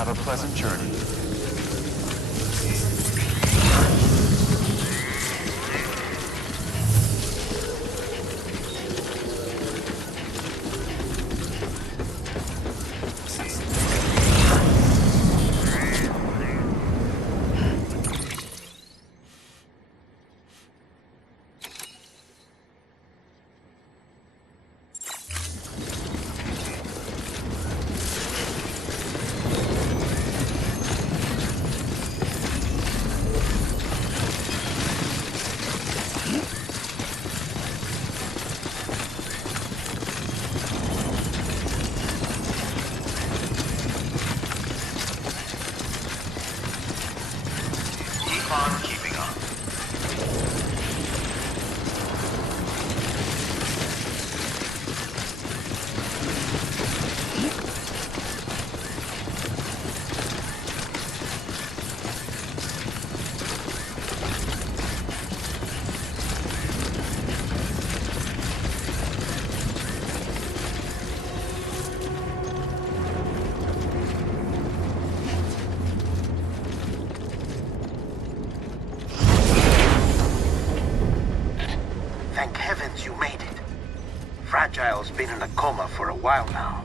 Have a pleasant journey. Keeping up. Thank heavens you made it. Fragile's been in a coma for a while now.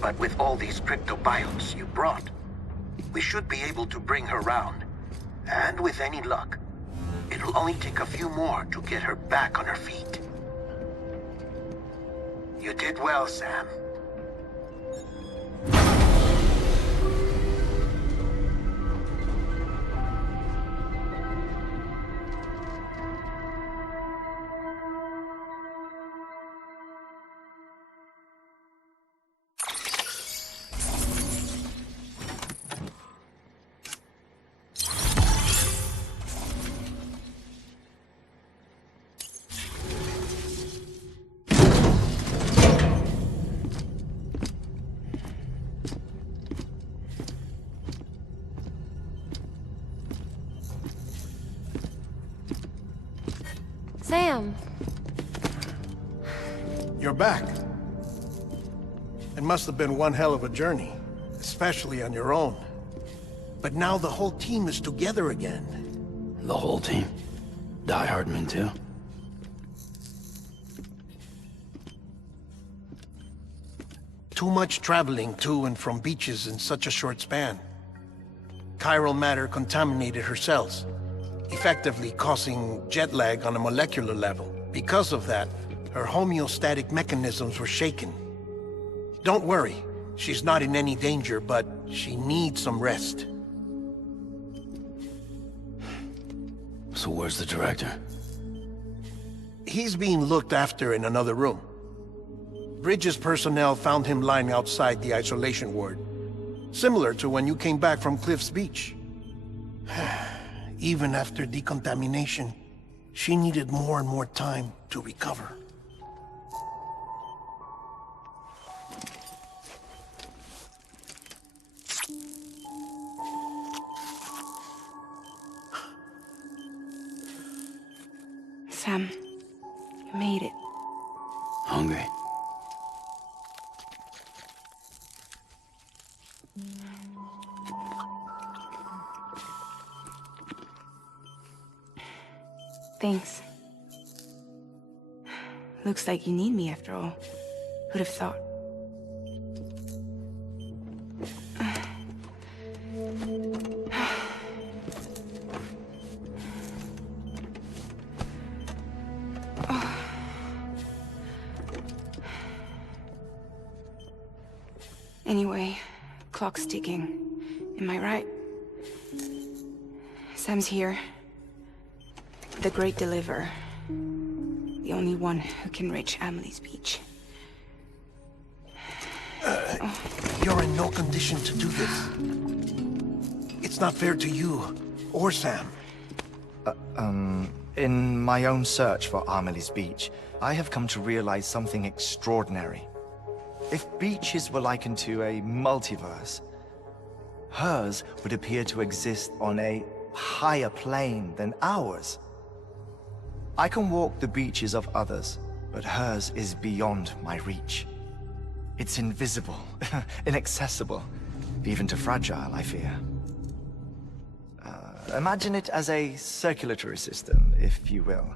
But with all these cryptobiotes you brought, we should be able to bring her round. And with any luck, it'll only take a few more to get her back on her feet. You did well, Sam. Sam. You're back. It must have been one hell of a journey, especially on your own. But now the whole team is together again. The whole team? Die Hardman too? Too much traveling to and from beaches in such a short span. Chiral matter contaminated her cells, effectively causing jet lag on a molecular level. Because of that, her homeostatic mechanisms were shaken. Don't worry, she's not in any danger, but she needs some rest. So where's the director? He's being looked after in another room. Bridges personnel found him lying outside the isolation ward. Similar to when you came back from Cliff's Beach. Even after decontamination, she needed more and more time to recover. Sam, you made it. Hungry? Thanks. Looks like you need me after all. Who'd have thought? Anyway, clock's ticking. Am I right? Sam's here. The Great Deliverer. The only one who can reach Amelie's Beach. You're in no condition to do this. It's not fair to you, or Sam. In my own search for Amelie's Beach, I have come to realize something extraordinary. If beaches were likened to a multiverse, hers would appear to exist on a higher plane than ours. I can walk the beaches of others, but hers is beyond my reach. It's invisible, inaccessible. even too fragile, I fear. Imagine it as a circulatory system, if you will.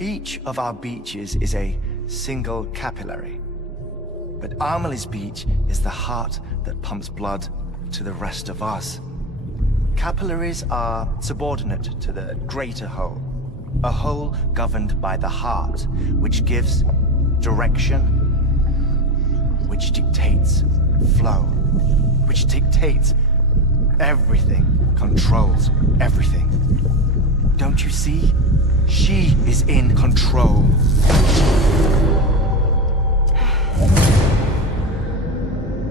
Each of our beaches is a single capillary. But Amelie's beach is the heart that pumps blood to the rest of us. Capillaries are subordinate to the greater whole. A whole governed by the heart, which gives direction, which dictates flow, which dictates everything, controls everything. Don't you see? She is in control.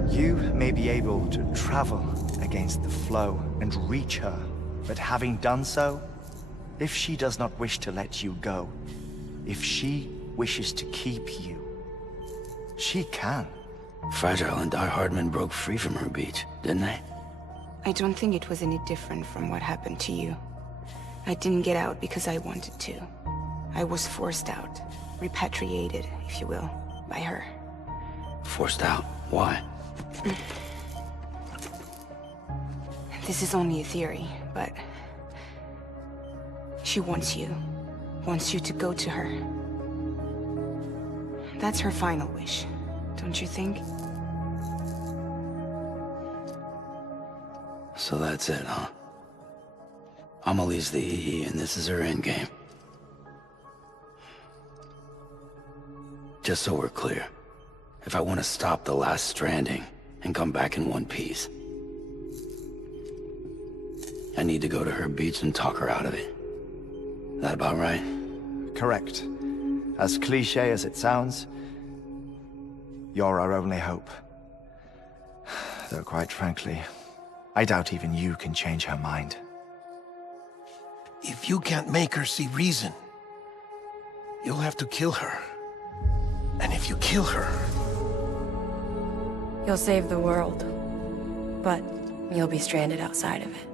You may be able to travel against the flow and reach her, but having done so, if she does not wish to let you go, if she wishes to keep you, she can. Fragile and Die Hardman broke free from her beach, didn't they? I don't think it was any different from what happened to you. I didn't get out because I wanted to. I was forced out. Repatriated, if you will, by her. Forced out? Why? This is only a theory, but... she wants you. Wants you to go to her. That's her final wish, don't you think? So that's it, huh? Amelie's the EE, and this is her endgame. Just so we're clear, if I want to stop the last stranding and come back in one piece, I need to go to her beach and talk her out of it. That about right? Correct. As cliché as it sounds, you're our only hope. Though quite frankly, I doubt even you can change her mind. If you can't make her see reason, you'll have to kill her. And if you kill her... You'll save the world, but you'll be stranded outside of it.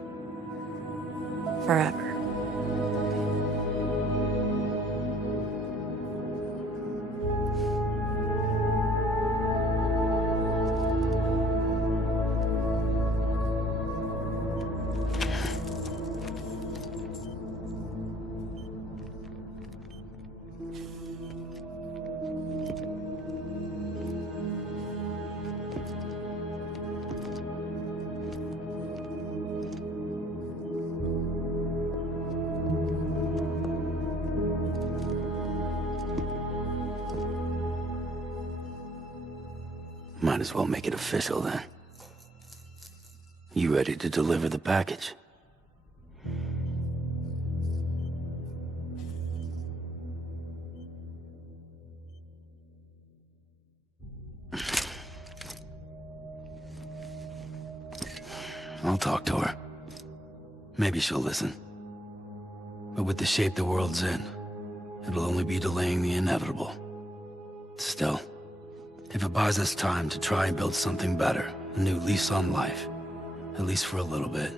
Forever. Might as well make it official then. You ready to deliver the package? I'll talk to her. Maybe she'll listen. But with the shape the world's in, it'll only be delaying the inevitable. Still, if it buys us time to try and build something better, a new lease on life, at least for a little bit,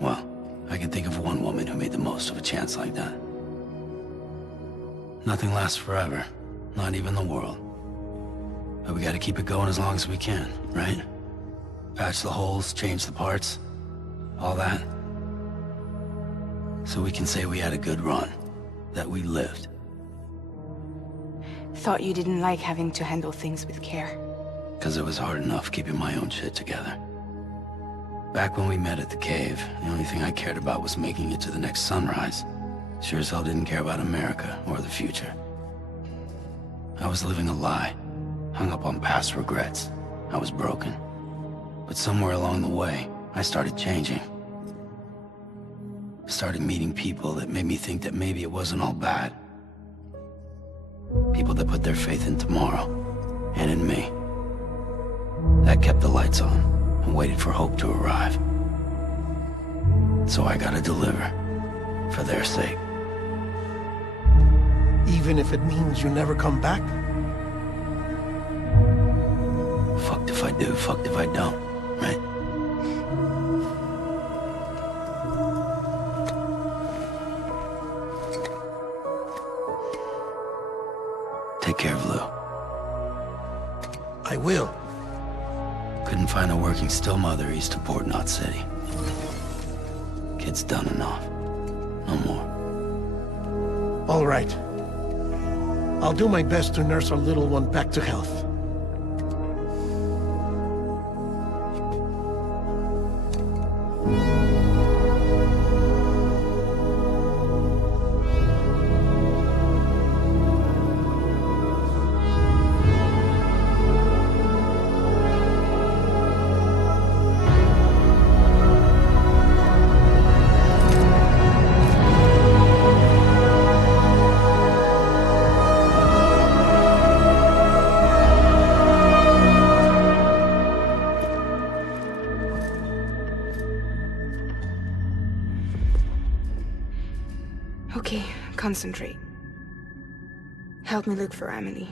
well, I can think of one woman who made the most of a chance like that. Nothing lasts forever, not even the world. But we gotta keep it going as long as we can, right? Patch the holes, change the parts, all that. So we can say we had a good run, that we lived. Thought you didn't like having to handle things with care. 'Cause it was hard enough keeping my own shit together. Back when we met at the cave, the only thing I cared about was making it to the next sunrise. Sure as hell didn't care about America or the future. I was living a lie, hung up on past regrets. I was broken. But somewhere along the way, I started changing. Started meeting people that made me think that maybe it wasn't all bad. People that put their faith in tomorrow, and in me. That kept the lights on, and waited for hope to arrive. So I gotta deliver, for their sake. Even if it means you never come back? Fucked if I do, fucked if I don't, right? Take care of Lou. I will. Couldn't find a working still mother east of Port Knot City. Kid's done enough. No more. All right. I'll do my best to nurse our little one back to health. Okay, concentrate. Help me look for Emily.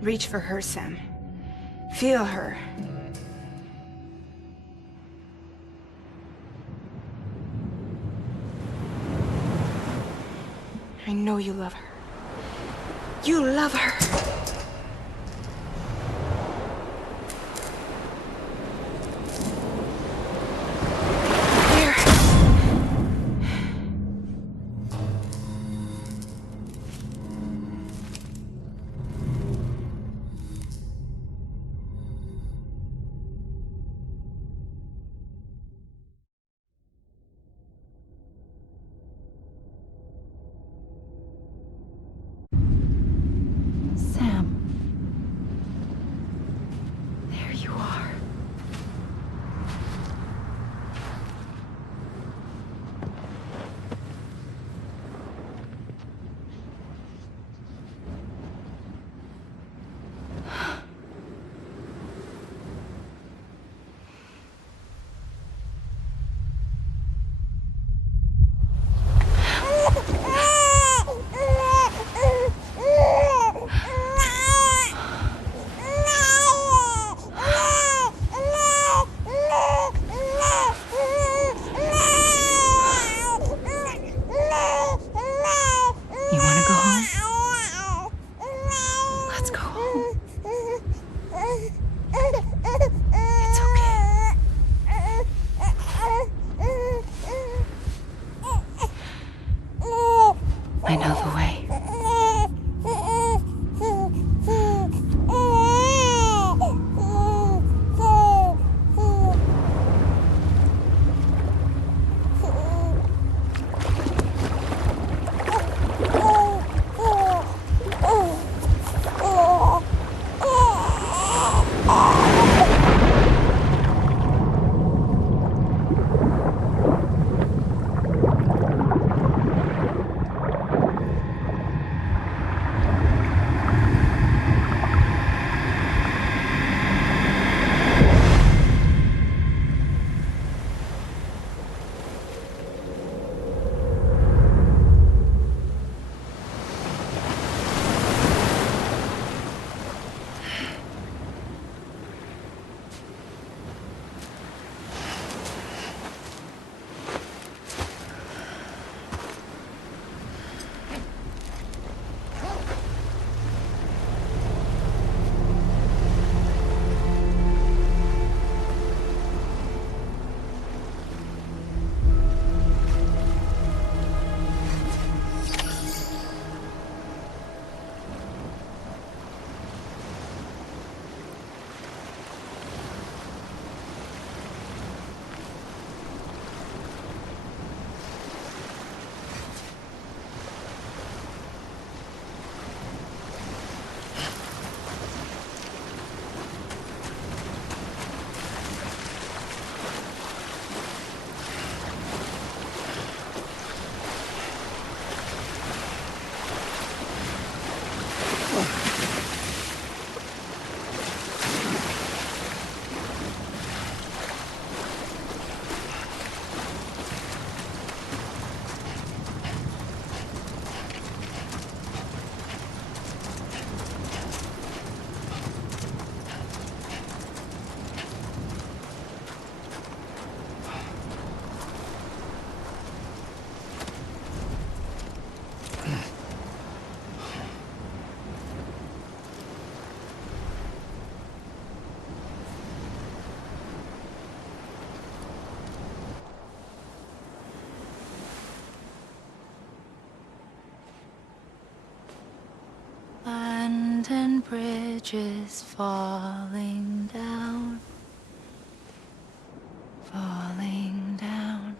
Reach for her, Sam. Feel her. I know you love her. You love her! Sam. and bridges falling down, falling down,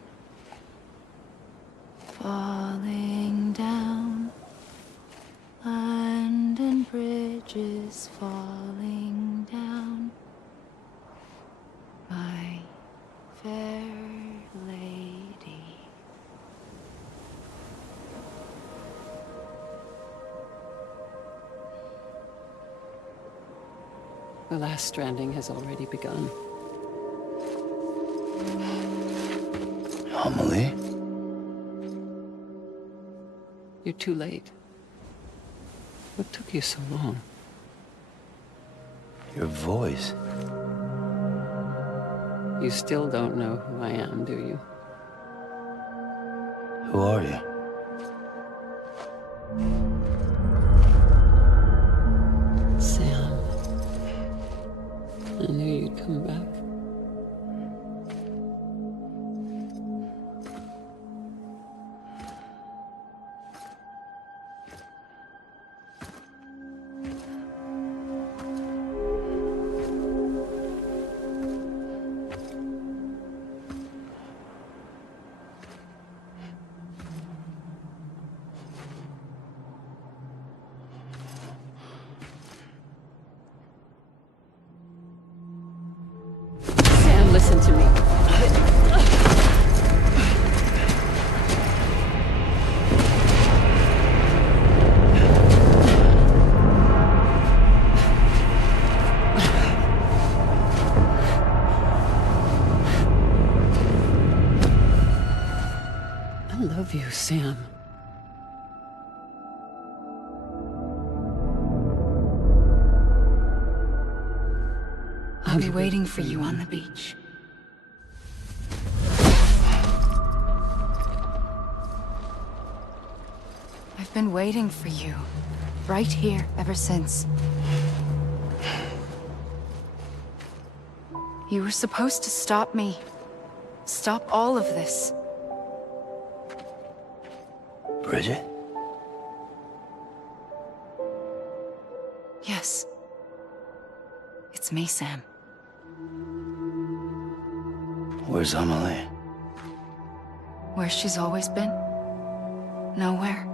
falling down, London bridges falling down, my fair lady. The last stranding has already begun. Amelie? You're too late. What took you so long? Your voice. You still don't know who I am, do you? Who are you? Sam. I knew you'd come back. Sam, listen to me. I love you, Sam. I'll be waiting for you on the beach. I've been waiting for you, right here, ever since. You were supposed to stop me. Stop all of this. Bridget? Yes. It's me, Sam. Where's Amelie? Where she's always been? Nowhere.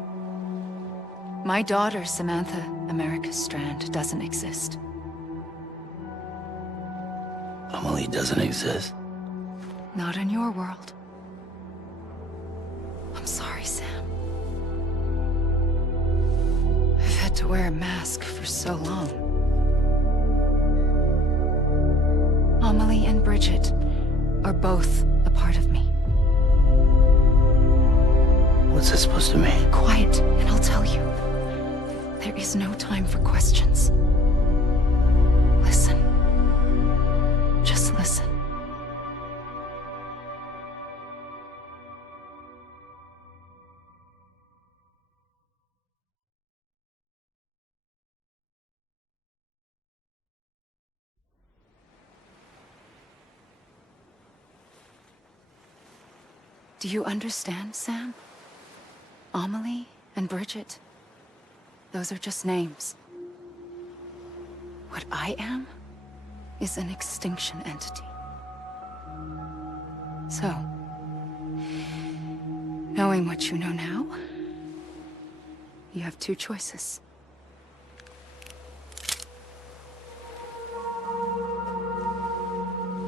My daughter, Samantha America Strand, doesn't exist. Amelie doesn't exist. Not in your world. I'm sorry, Sam. I've had to wear a mask for so long. Amelie and Bridget are both a part of me. What's that supposed to mean? Quiet, and I'll tell you. There is no time for questions. Listen. Just listen. Do you understand, Sam? Amelie and Bridget, those are just names. What I am is an extinction entity. So, knowing what you know now, you have two choices.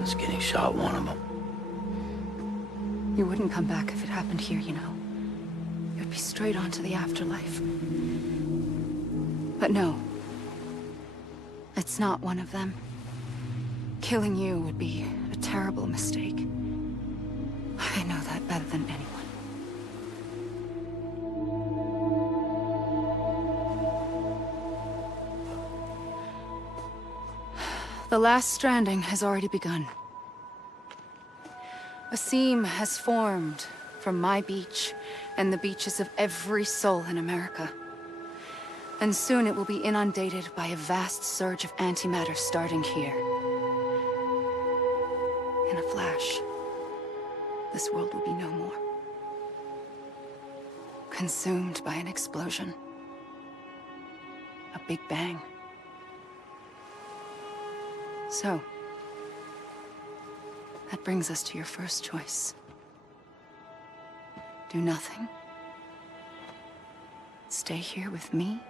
Us getting shot, one of them. You wouldn't come back if it happened here, you know. You'd be straight on to the afterlife. But no. It's not one of them. Killing you would be a terrible mistake. I know that better than anyone. The last stranding has already begun. A seam has formed from my beach and the beaches of every soul in America. And soon it will be inundated by a vast surge of antimatter starting here. In a flash, this world will be no more. Consumed by an explosion. A big bang. So, that brings us to your first choice. Do nothing. Stay here with me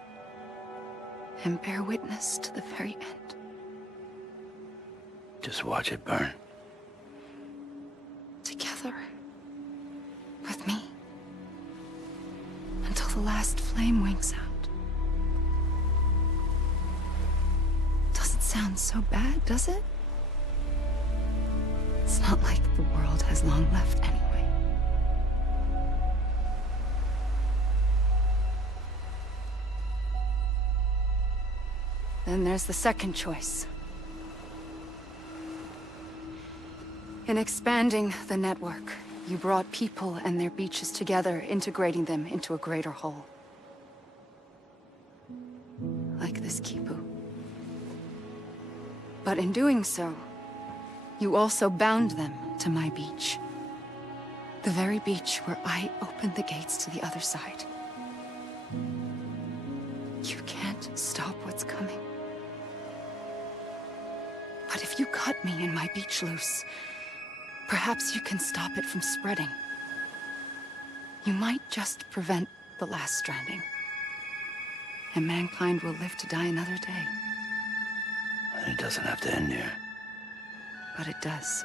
and bear witness to the very end. Just watch it burn. Together. With me. Until the last flame winks out. Doesn't sound so bad, does it? It's not like the world has long left anyway. Then there's the second choice. In expanding the network, you brought people and their beaches together, integrating them into a greater whole. Like this Kipu. But in doing so, you also bound them to my beach. The very beach where I opened the gates to the other side. You can't stop what's coming. But if you cut me and my beach loose, perhaps you can stop it from spreading. You might just prevent the last stranding. And mankind will live to die another day. And it doesn't have to end here. But it does.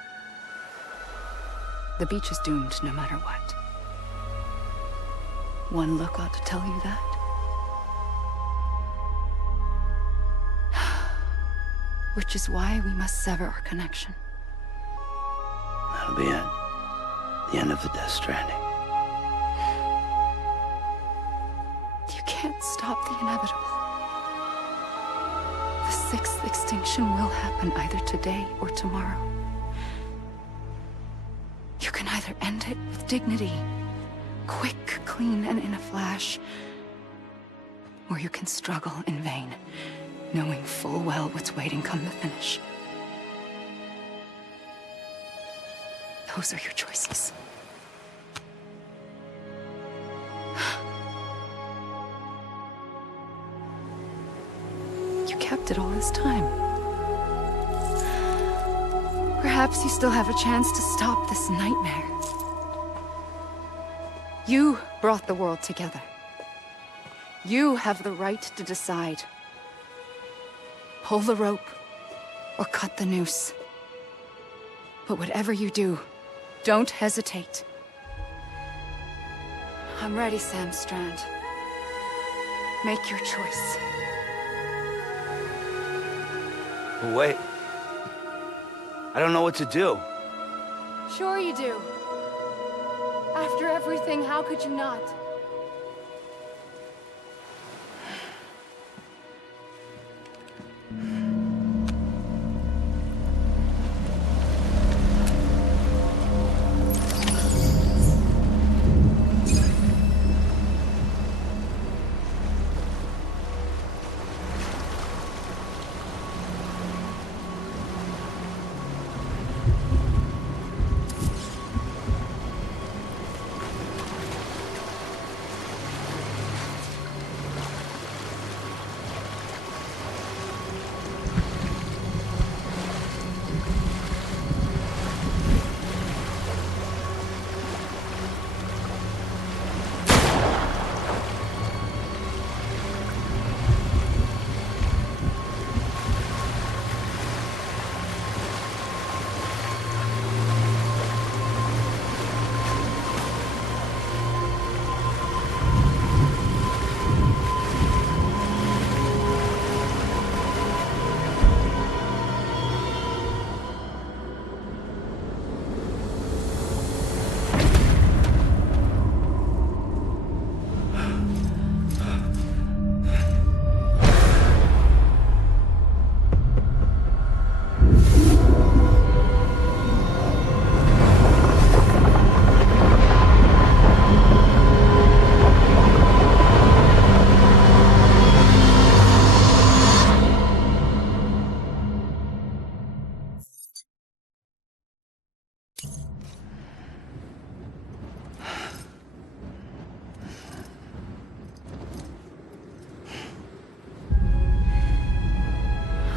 The beach is doomed no matter what. One look ought to tell you that. Which is why we must sever our connection. That'll be it. The end of the Death Stranding. You can't stop the inevitable. The sixth extinction will happen either today or tomorrow. You can either end it with dignity, quick, clean, and in a flash, or you can struggle in vain, knowing full well what's waiting come the finish. Those are your choices. You kept it all this time. Perhaps you still have a chance to stop this nightmare. You brought the world together. You have the right to decide. Pull the rope or cut the noose. But whatever you do, don't hesitate. I'm ready, Sam Strand. Make your choice. Wait. I don't know what to do. Sure you do. After everything, how could you not?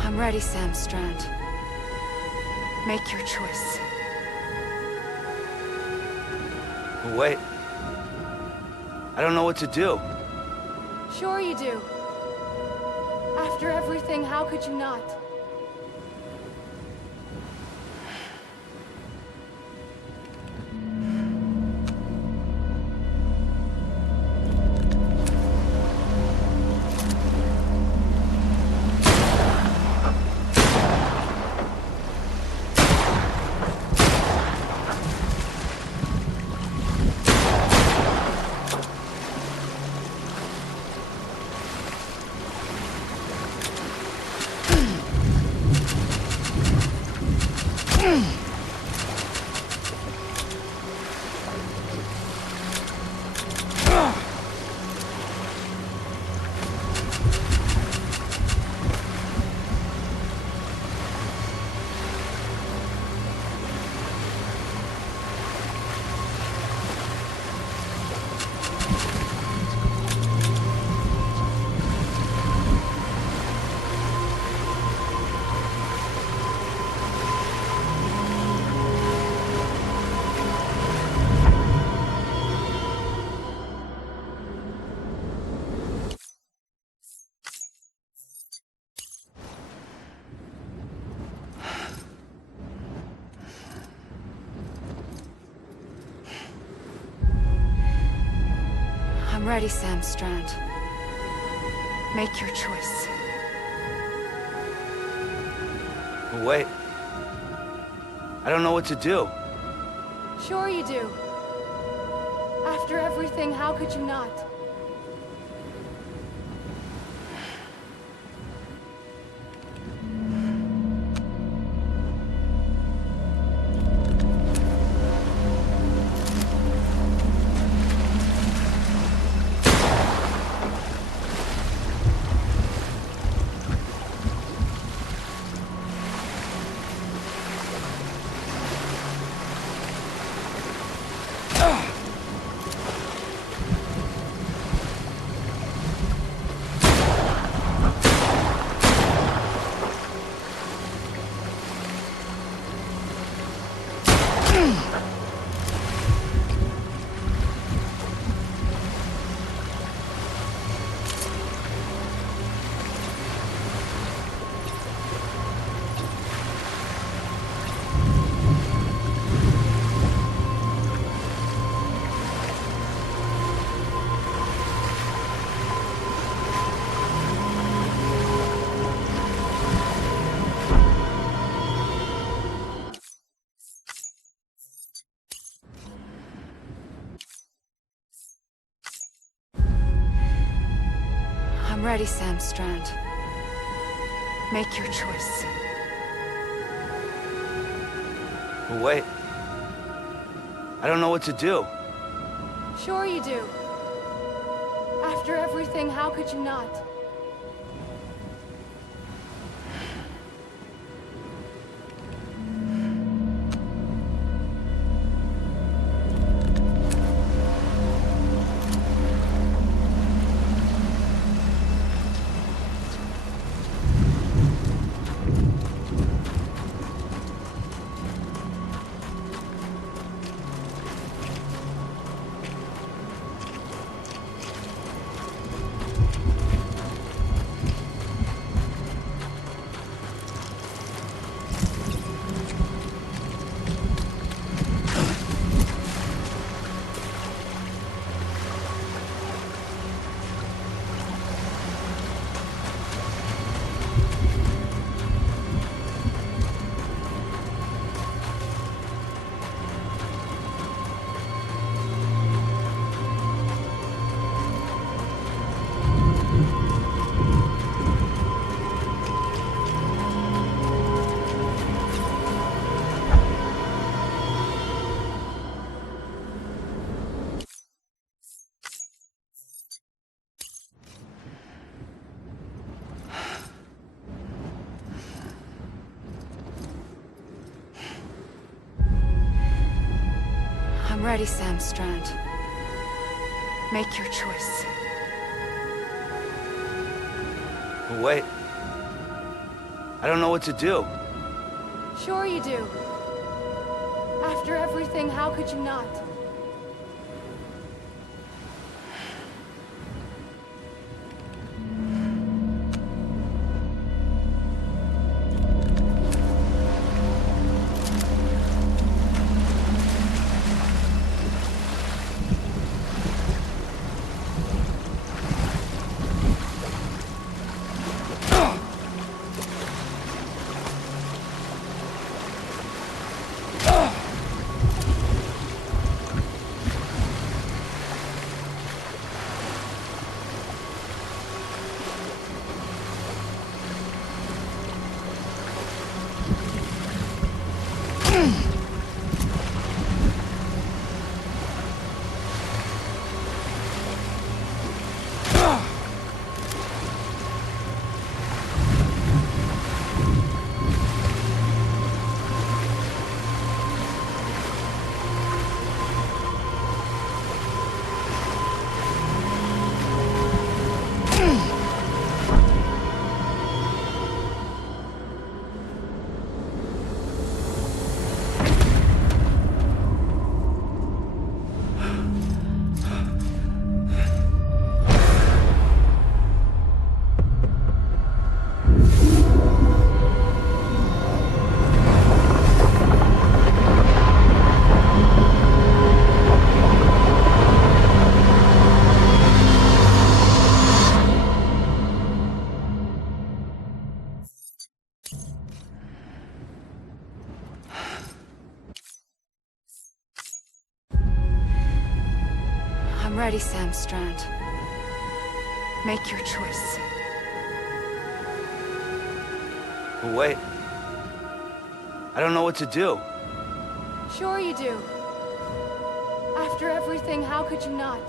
I'm ready, Sam Strand. Make your choice. Wait. I don't know what to do. Sure you do. After everything, how could you not? I'm ready, Sam Strand. Make your choice. Wait. I don't know what to do. Sure you do. After everything, how could you not? I'm ready, Sam Strand. Make your choice. Wait. I don't know what to do. Sure you do. After everything, how could you not? I'm ready, Sam Strand. Make your choice. Wait. I don't know what to do. Sure you do. After everything, how could you not? I'm ready, Sam Strand. Make your choice. Wait. I don't know what to do. Sure you do. After everything, how could you not?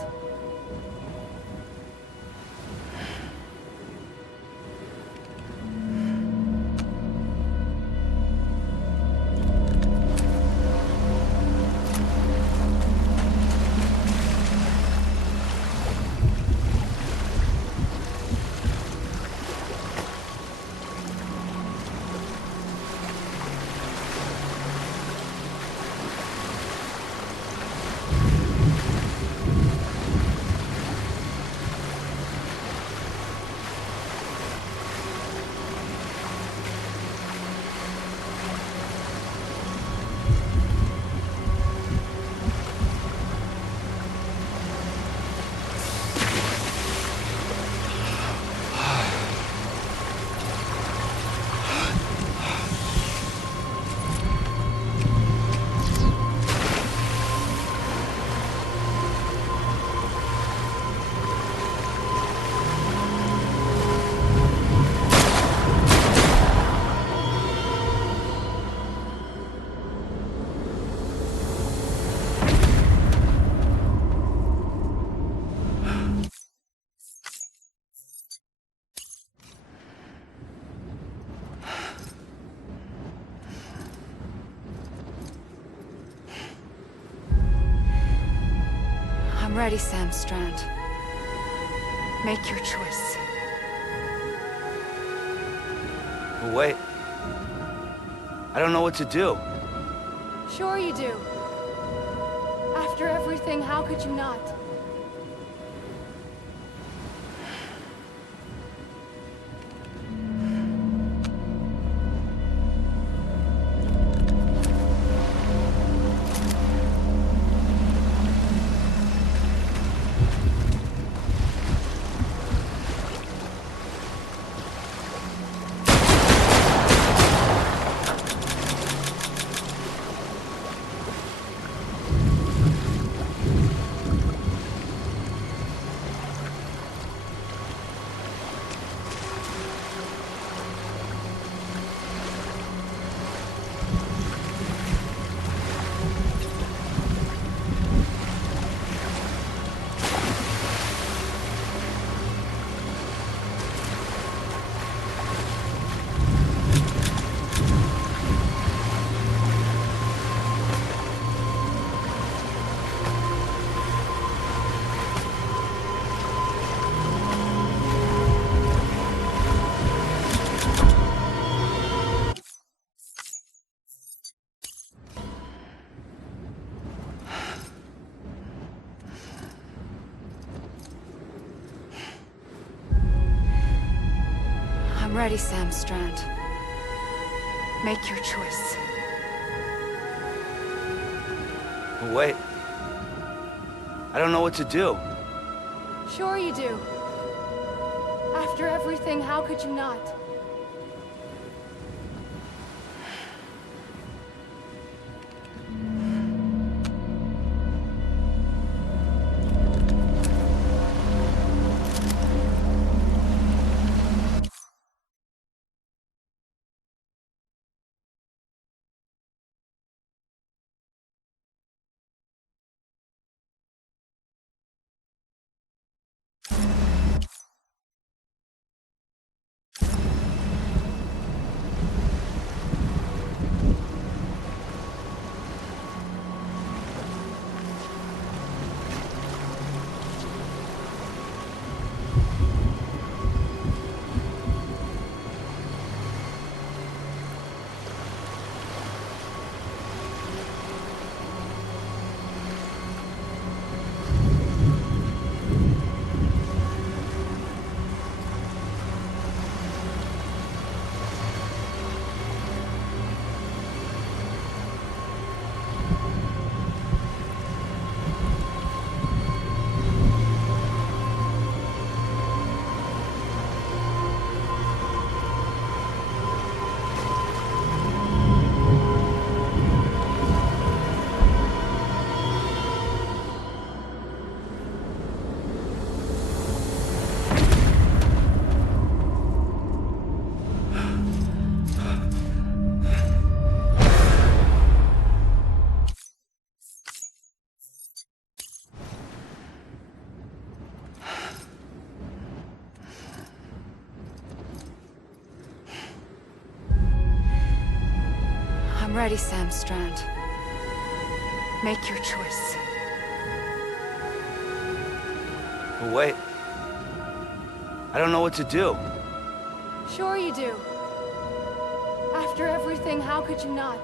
I'm ready, Sam Strand. Make your choice. Wait. I don't know what to do. Sure you do. After everything, how could you not? ready, Sam Strand. Make your choice. Wait. I don't know what to do. Sure you do. After everything, how could you not? I'm ready, Sam Strand. Make your choice. Wait. I don't know what to do. Sure you do. After everything, how could you not?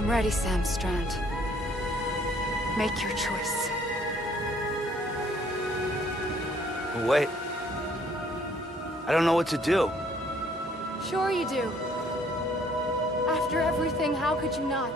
I'm ready, Sam Strand. Make your choice. Wait. I don't know what to do. Sure you do. After everything, how could you not?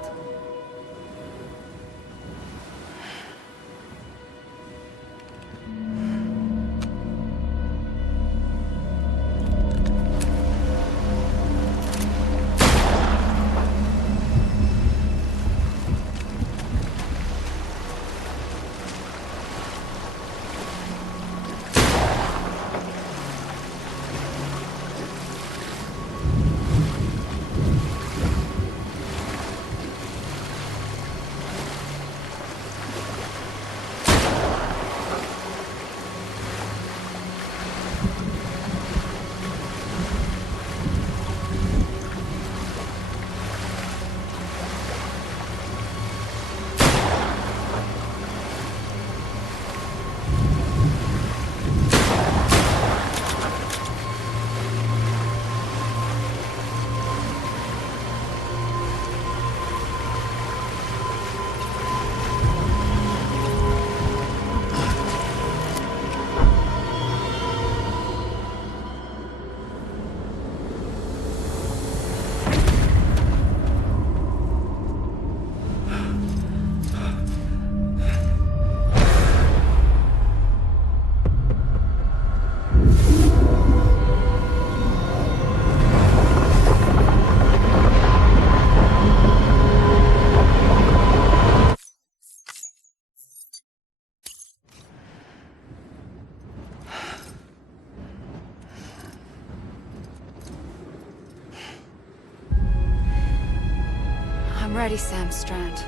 I'm ready, Sam Strand.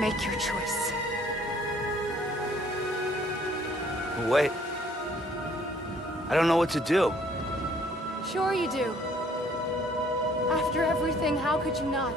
Make your choice. Wait. I don't know what to do. Sure you do. After everything, how could you not?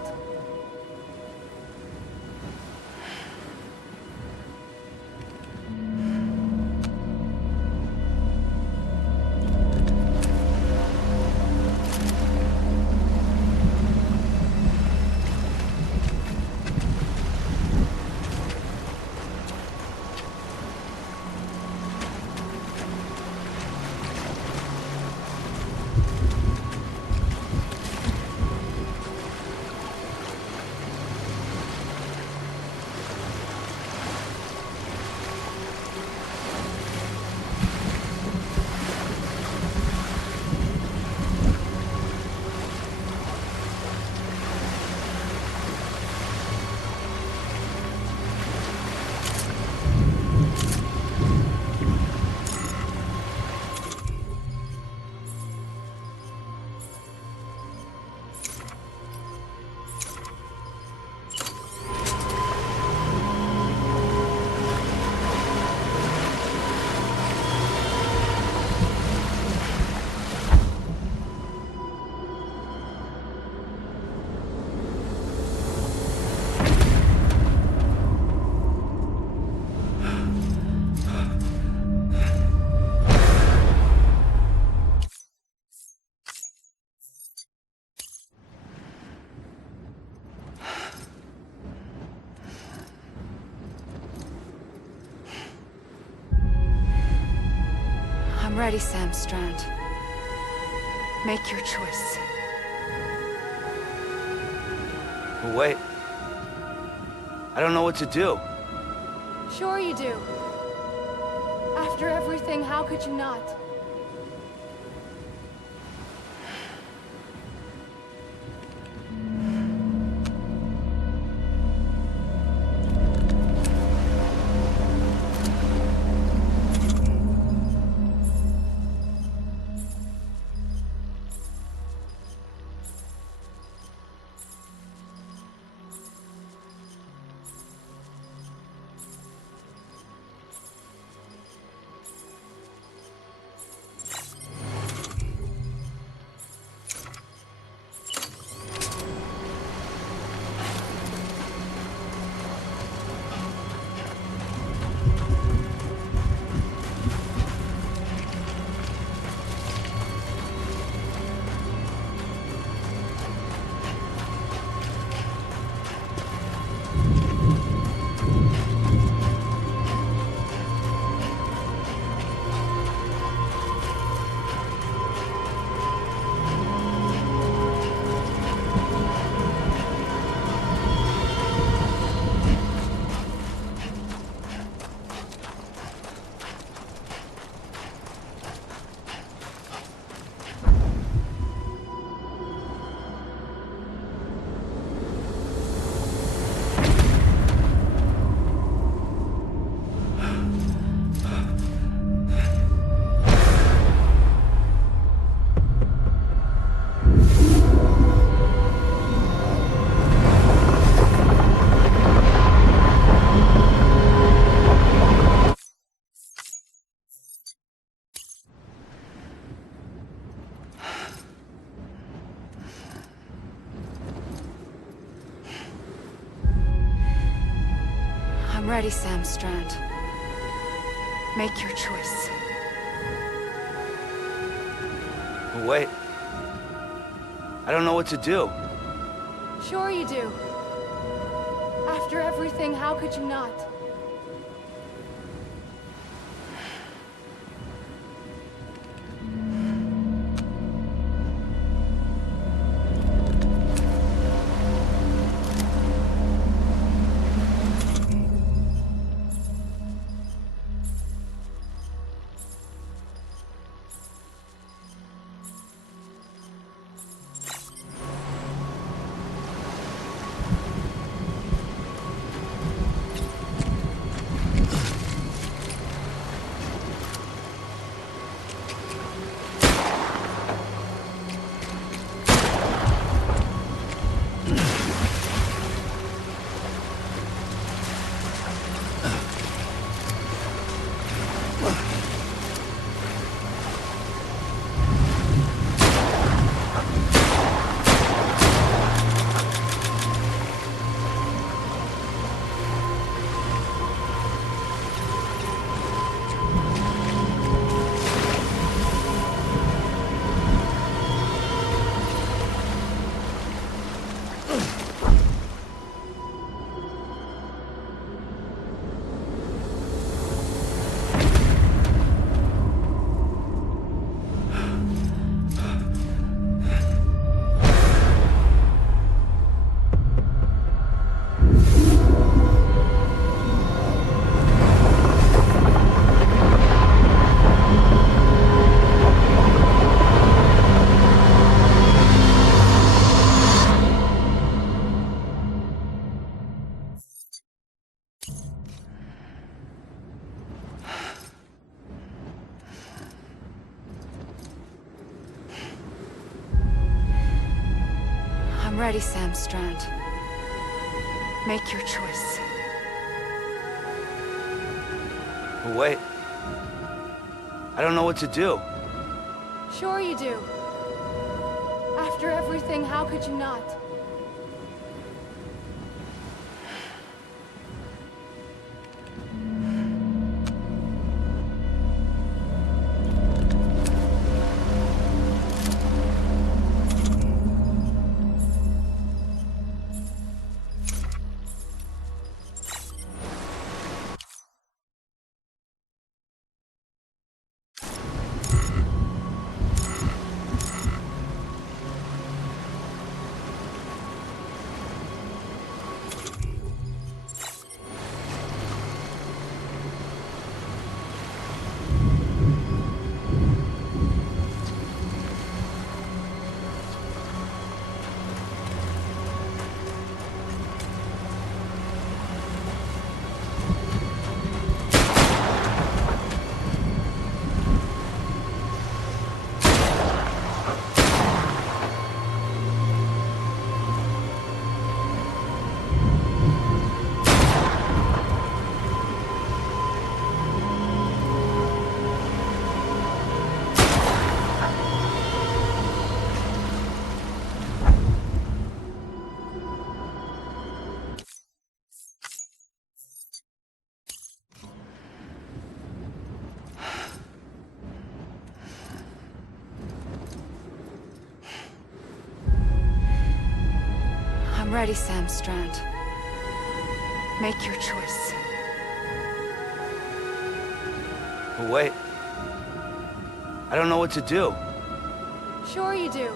I'm ready, Sam Strand. Make your choice. Wait. I don't know what to do. Sure you do. After everything, how could you not? I'm ready, Sam Strand. Make your choice. Wait. I don't know what to do. Sure you do. After everything, how could you not? I'm ready, Sam Strand. Make your choice. Wait. I don't know what to do. Sure you do. After everything, how could you not? I'm ready, Sam Strand. Make your choice. Wait. I don't know what to do. Sure you do.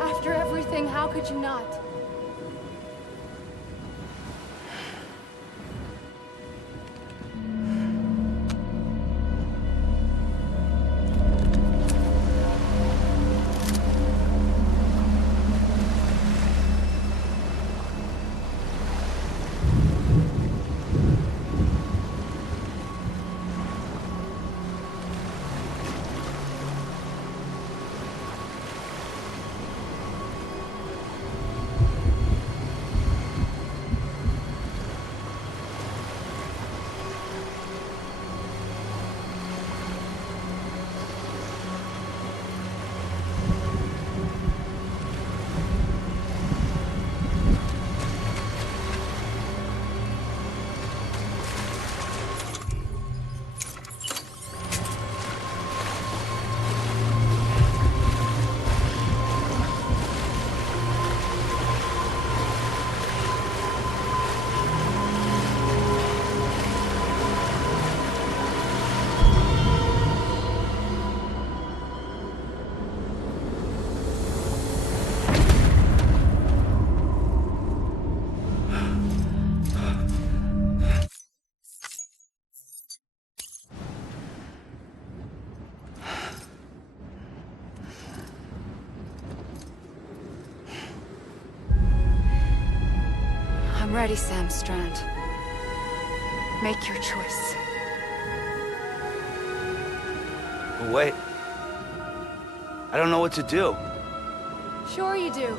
After everything, how could you not? I'm ready, Sam Strand. Make your choice. Wait. I don't know what to do. Sure you do.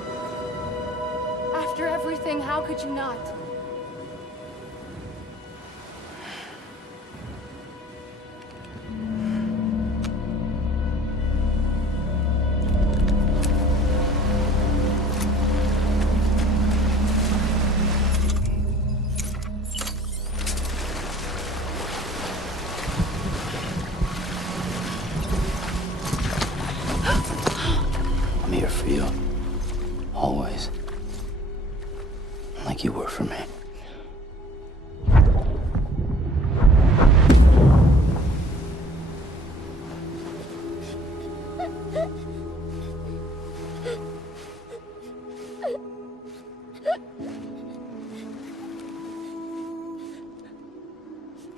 After everything, how could you not? I'm here for you. Always. like you were for me.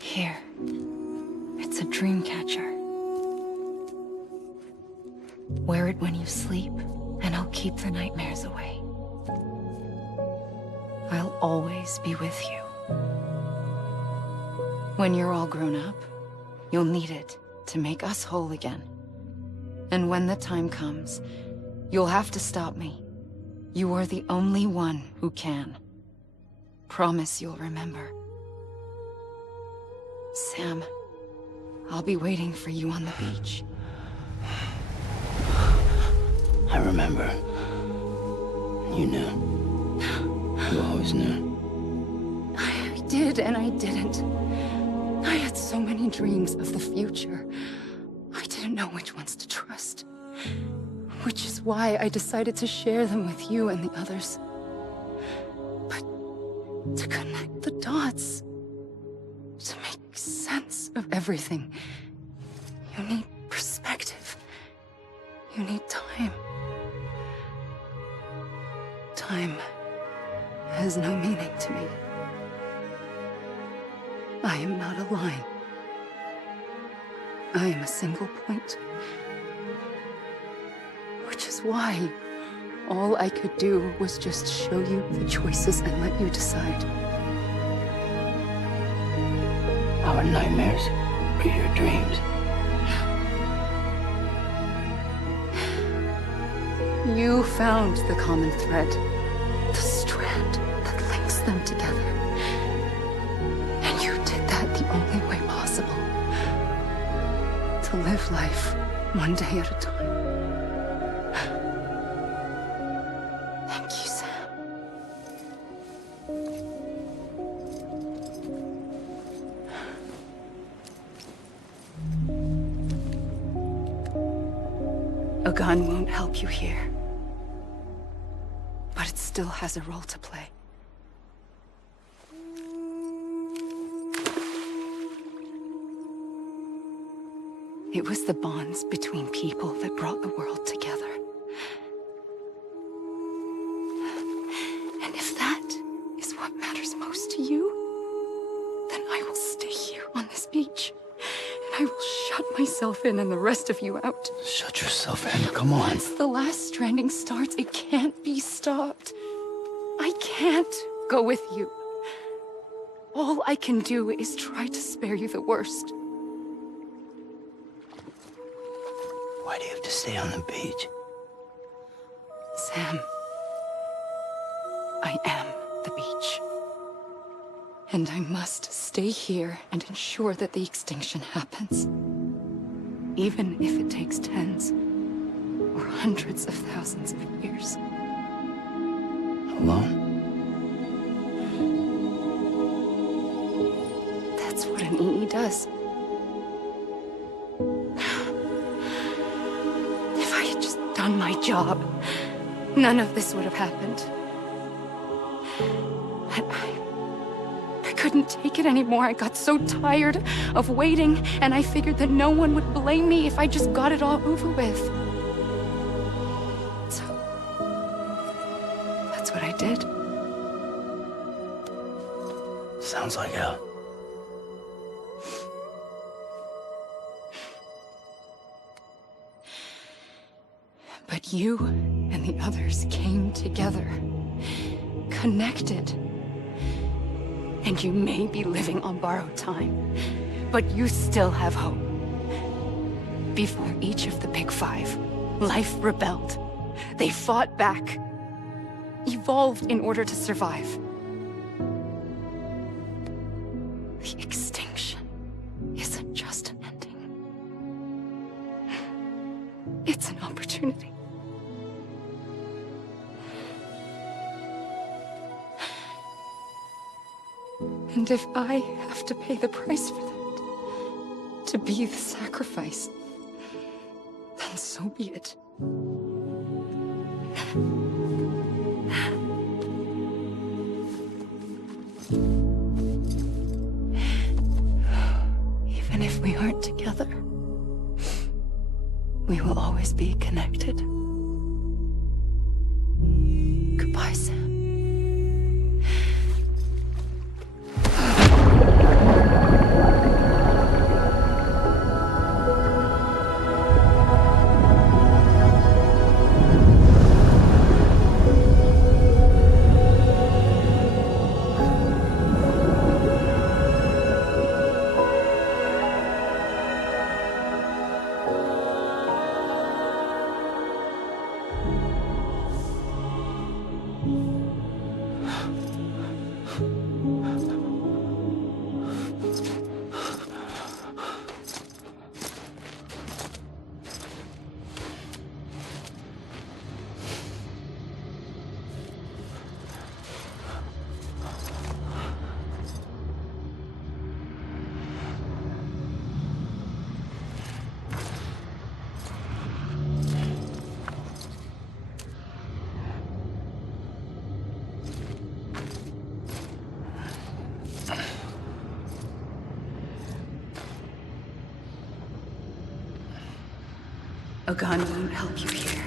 Here. It's a dream catcher. Wear it when you sleep, and I'll keep the nightmares away. I'll always be with you. When you're all grown up, you'll need it to make us whole again. And when the time comes, you'll have to stop me. You are the only one who can. Promise you'll remember. Sam, I'll be waiting for you on the beach. I remember. You knew. You always knew. I did and I didn't. I had so many dreams of the future. I didn't know which ones to trust. Which is why I decided to share them with you and the others. But to connect the dots, to make sense of everything, you need perspective. You need time. Time has no meaning to me. I am not a line. I am a single point. Which is why all I could do was just show you the choices and let you decide. Our nightmares or your dreams? You found the common thread, the strand that links them together. And you did that the only way possible. To live life one day at a time. Thank you, Sam. A gun won't help you here. But it still has a role to play. It was the bonds between people that brought the world together. And if that is what matters most to you, then I will stay here on this beach. And I will shut myself in and the rest of you out. Shut yourself in, come on. Once the last stranding starts, it can't be stopped. I can't go with you. All I can do is try to spare you the worst. Why do you have to stay on the beach? Sam, I am the beach. And I must stay here and ensure that the extinction happens. Even if it takes tens or hundreds of thousands of years. Alone? That's what an EE does. If I had just done my job, none of this would have happened. But I couldn't take it anymore. I got so tired of waiting, and I figured that no one would blame me if I just got it all over with. So, that's what I did. Sounds like hell. But you and the others came together, connected. And you may be living on borrowed time, but you still have hope. Before each of the Big Five, life rebelled. They fought back, evolved in order to survive. The extinction isn't just an ending. It's an opportunity. And if I have to pay the price for that, to be the sacrifice, then so be it. be connected. Goodbye, Sam. A gun won't help you here.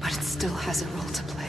But it still has a role to play.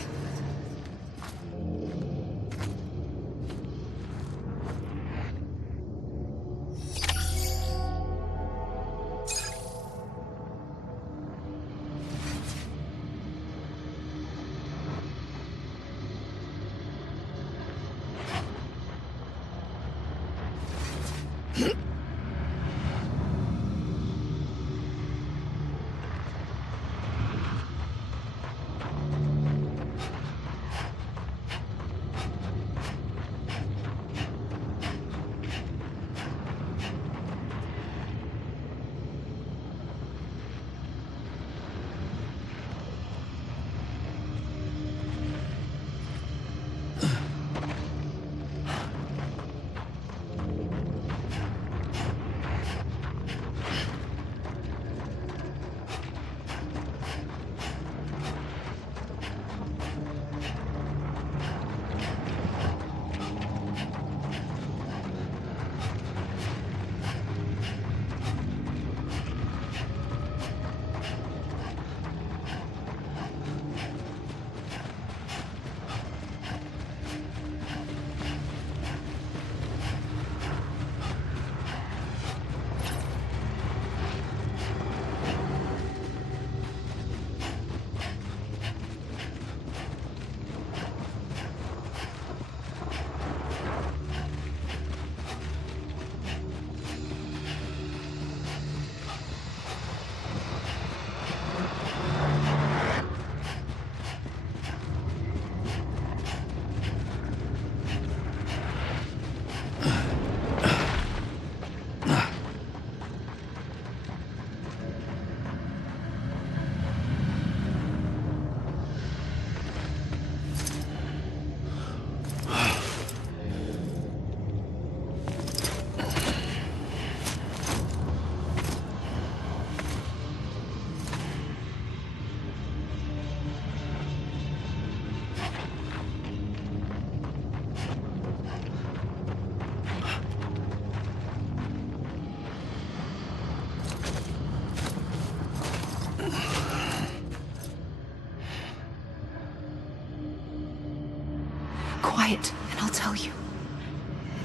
Quiet, and I'll tell you.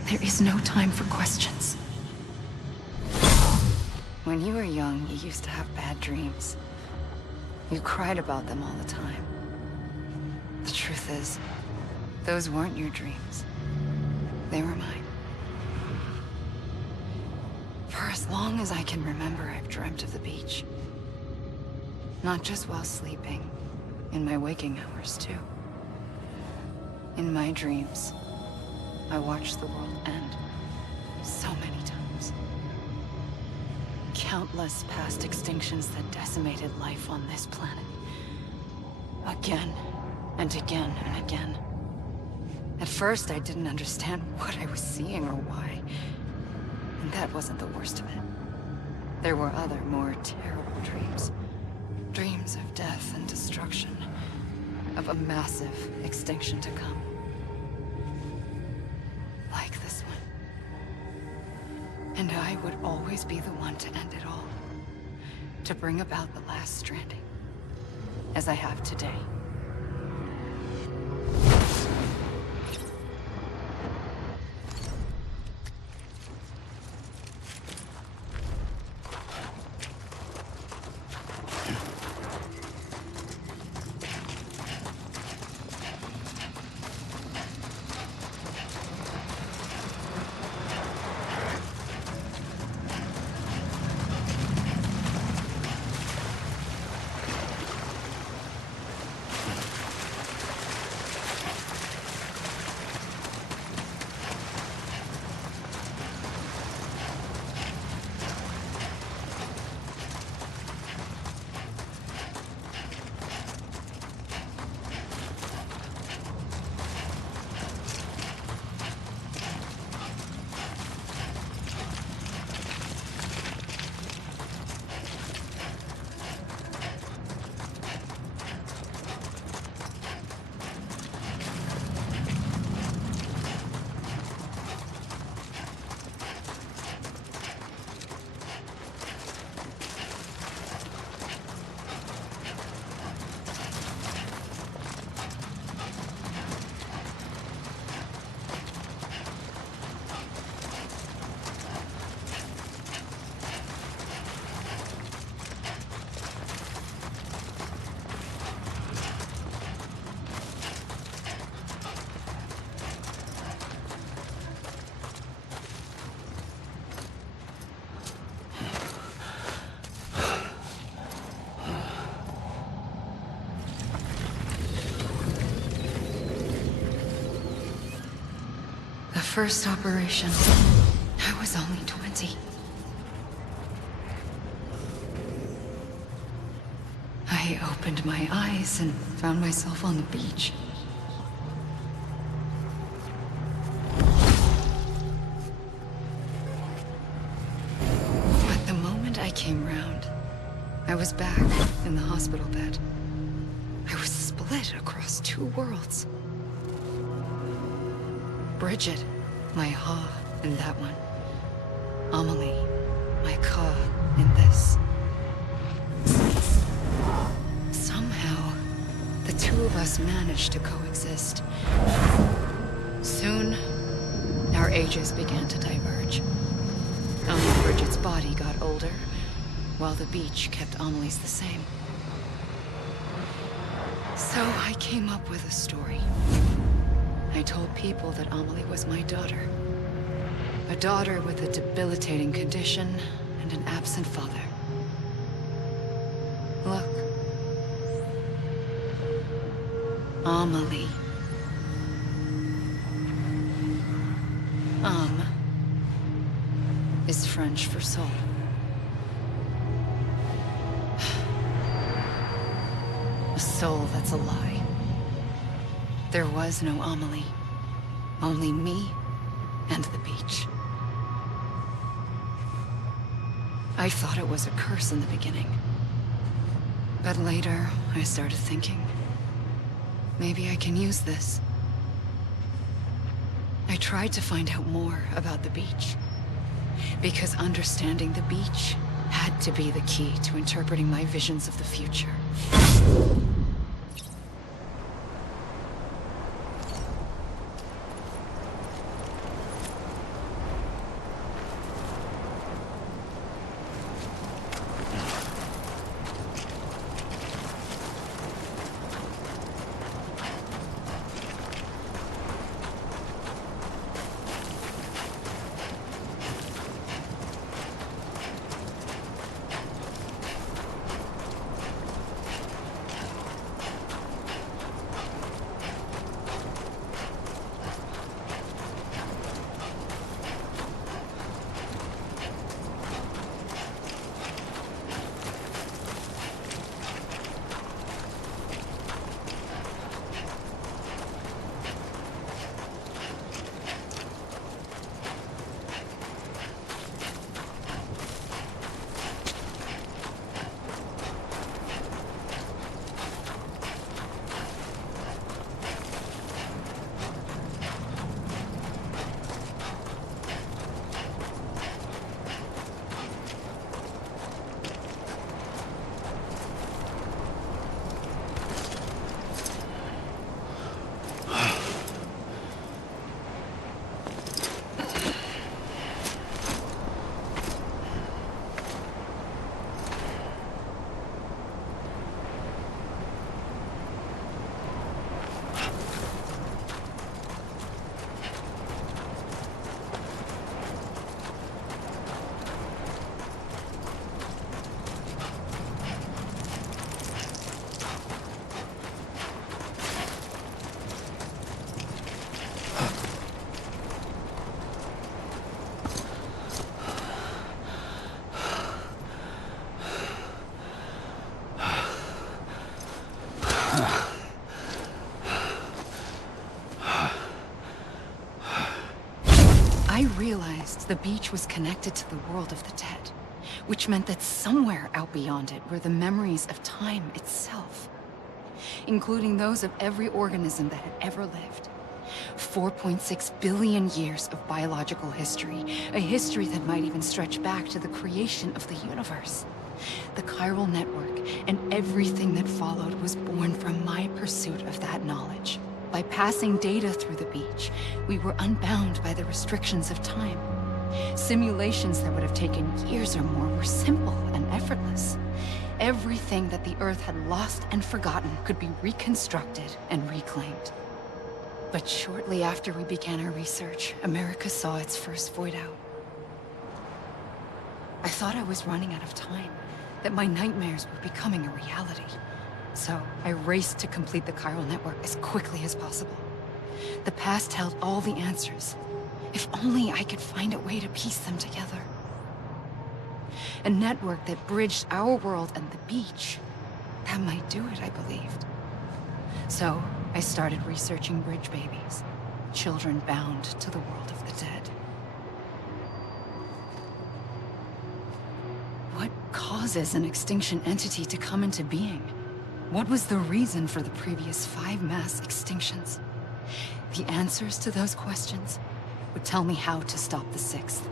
There is no time for questions. When you were young, you used to have bad dreams. You cried about them all the time. The truth is, those weren't your dreams. They were mine. For as long as I can remember, I've dreamt of the beach. Not just while sleeping, in my waking hours, too. In my dreams, I watched the world end so many times. Countless past extinctions that decimated life on this planet. Again, and again, and again. At first, I didn't understand what I was seeing or why. And that wasn't the worst of it. There were other, more terrible dreams. Dreams of death and destruction. Of a massive extinction to come. Like this one. And I would always be the one to end it all. to bring about the last stranding, as I have today. First operation, I was only 20. I opened my eyes and found myself on the beach. But the moment I came round, I was back in the hospital bed. I was split across two worlds. Bridget, my Ha in that one. Amelie, my Ka in this. Somehow, the two of us managed to coexist. Soon, our ages began to diverge. Only Bridget's body got older, while the beach kept Amelie's the same. So I came up with a story. I told people that Amelie was my daughter. A daughter with a debilitating condition and an absent father. Look. Amelie. Is French for soul. A soul that's a lie. There was no Amelie. Only me and the beach. I thought it was a curse in the beginning. But later, I started thinking, maybe I can use this. I tried to find out more about the beach. Because understanding the beach had to be the key to interpreting my visions of the future. I realized the beach was connected to the world of the dead, which meant that somewhere out beyond it were the memories of time itself, including those of every organism that had ever lived. 4.6 billion years of biological history, a history that might even stretch back to the creation of the universe. The chiral network and everything that followed was born from my pursuit of that knowledge. By passing data through the beach, we were unbound by the restrictions of time. Simulations that would have taken years or more were simple and effortless. Everything that the Earth had lost and forgotten could be reconstructed and reclaimed. But shortly after we began our research, America saw its first void out. I thought I was running out of time, that my nightmares were becoming a reality. So I raced to complete the chiral network as quickly as possible. The past held all the answers. If only I could find a way to piece them together. A network that bridged our world and the beach. That might do it, I believed. So I started researching bridge babies, children bound to the world of the dead. What causes an extinction entity to come into being? What was the reason for the previous 5 mass extinctions? The answers to those questions would tell me how to stop the 6th.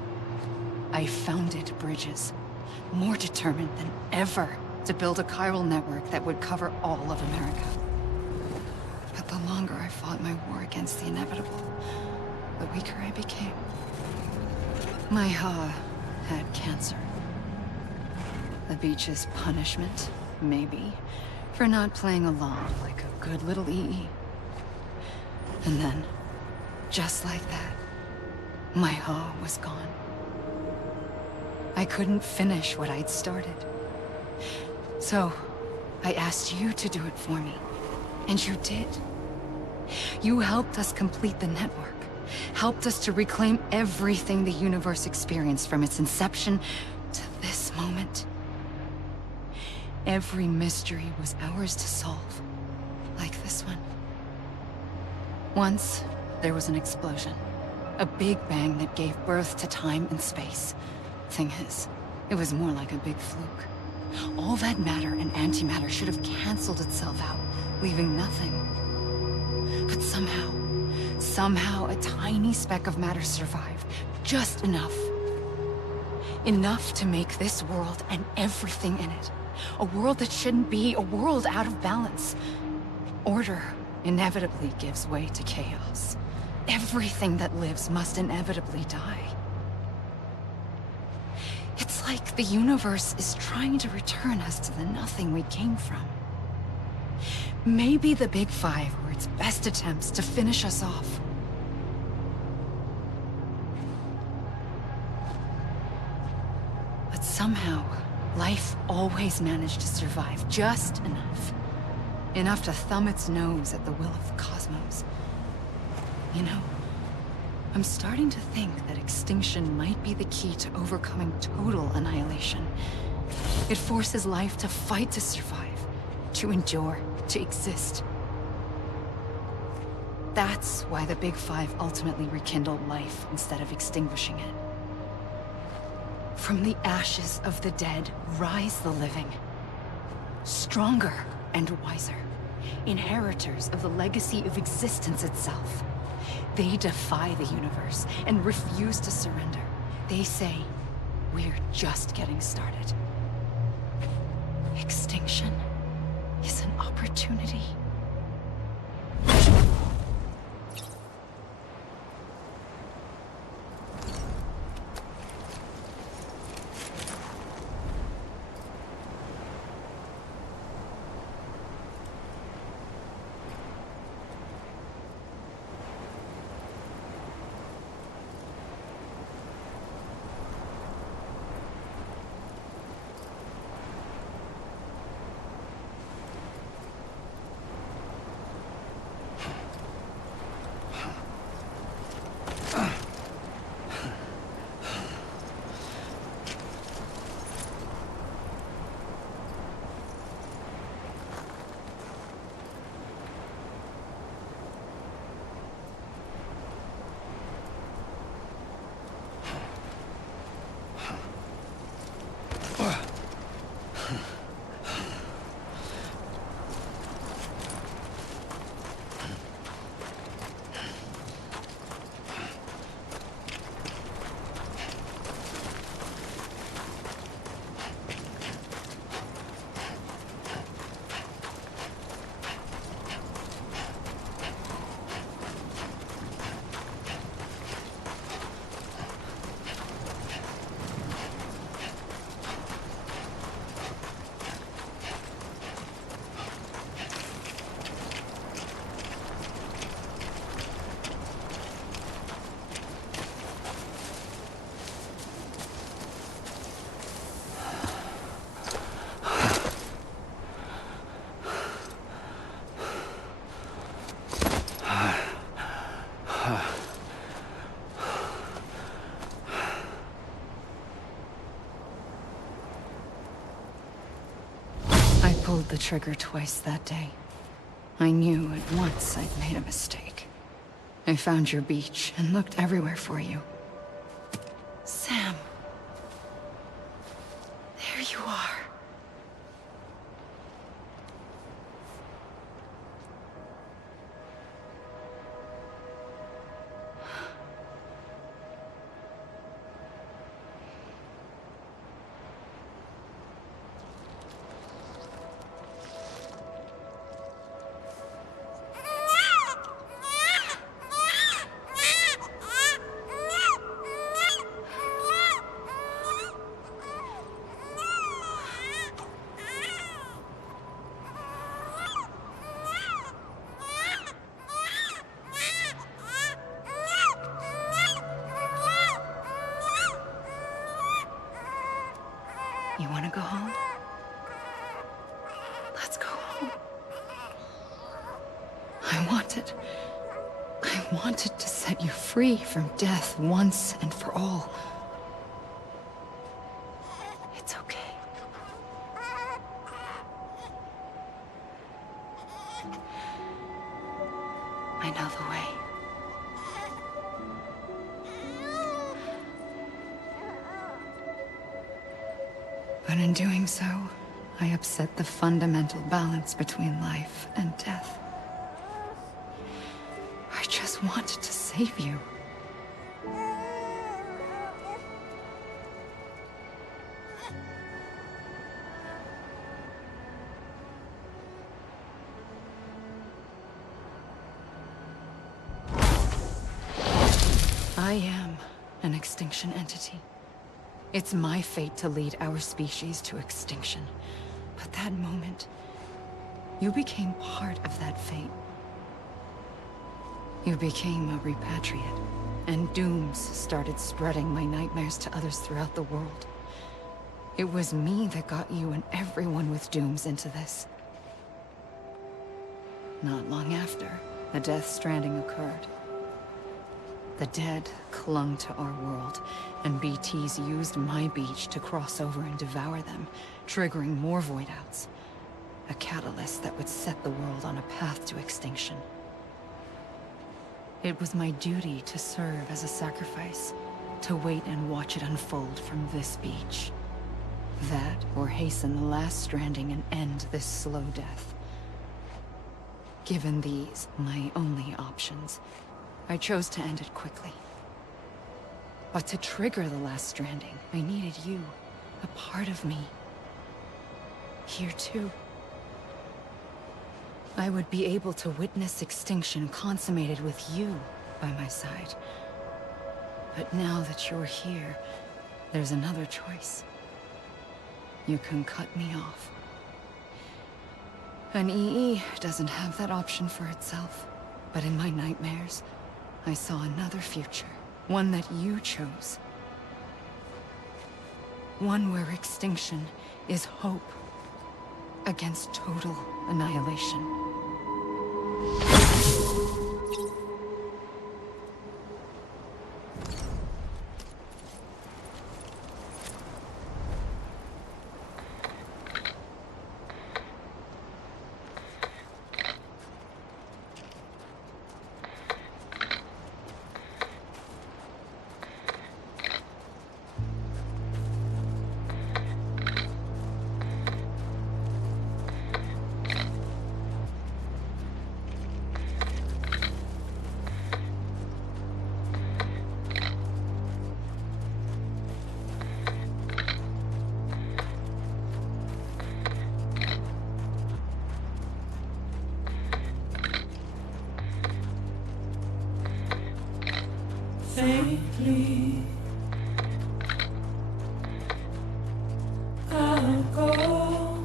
I founded bridges, more determined than ever to build a chiral network that would cover all of America. But the longer I fought my war against the inevitable, the weaker I became. My Ha had cancer. The beach's punishment, maybe, for not playing along like a good little EE. And then, just like that, my Ha was gone. I couldn't finish what I'd started. So, I asked you to do it for me. And you did. You helped us complete the network. Helped us to reclaim everything the universe experienced from its inception to this moment. Every mystery was ours to solve. Like this one. Once, there was an explosion. A big bang that gave birth to time and space. Thing is, it was more like a big fluke. All that matter and antimatter should have canceled itself out, leaving nothing. But somehow a tiny speck of matter survived. Just enough. Enough to make this world and everything in it. A world that shouldn't be, a world out of balance. Order inevitably gives way to chaos. Everything that lives must inevitably die. It's like the universe is trying to return us to the nothing we came from. Maybe the Big Five were its best attempts to finish us off. But somehow, life always managed to survive just enough. Enough to thumb its nose at the will of the cosmos. You know, I'm starting to think that extinction might be the key to overcoming total annihilation. It forces life to fight to survive, to endure, to exist. That's why the Big Five ultimately rekindled life instead of extinguishing it. From the ashes of the dead rise the living. Stronger and wiser. Inheritors of the legacy of existence itself. They defy the universe and refuse to surrender. They say, we're just getting started. Extinction is an opportunity. the trigger twice that day. I knew at once I'd made a mistake. I found your beach and looked everywhere for you. Sam. There you are. You want to go home? Let's go home. I wanted to set you free from death once and for all. It's okay. I know the way. But in doing so, I upset the fundamental balance between life and death. I just wanted to save you. I am an extinction entity. It's my fate to lead our species to extinction. But that moment, you became part of that fate. You became a repatriate, and dooms started spreading my nightmares to others throughout the world. It was me that got you and everyone with dooms into this. Not long after, the Death Stranding occurred. The dead clung to our world, and BTs used my beach to cross over and devour them, triggering more void outs. A catalyst that would set the world on a path to extinction. It was my duty to serve as a sacrifice, to wait and watch it unfold from this beach. That, or hasten the last stranding and end this slow death. Given these, my only options, I chose to end it quickly. But to trigger the last stranding, I needed you, a part of me. Here too. I would be able to witness extinction consummated with you by my side. But now that you're here, there's another choice. You can cut me off. An EE doesn't have that option for itself. But in my nightmares, I saw another future. One that you chose. One where extinction is hope against total annihilation. Faintly, I'll go.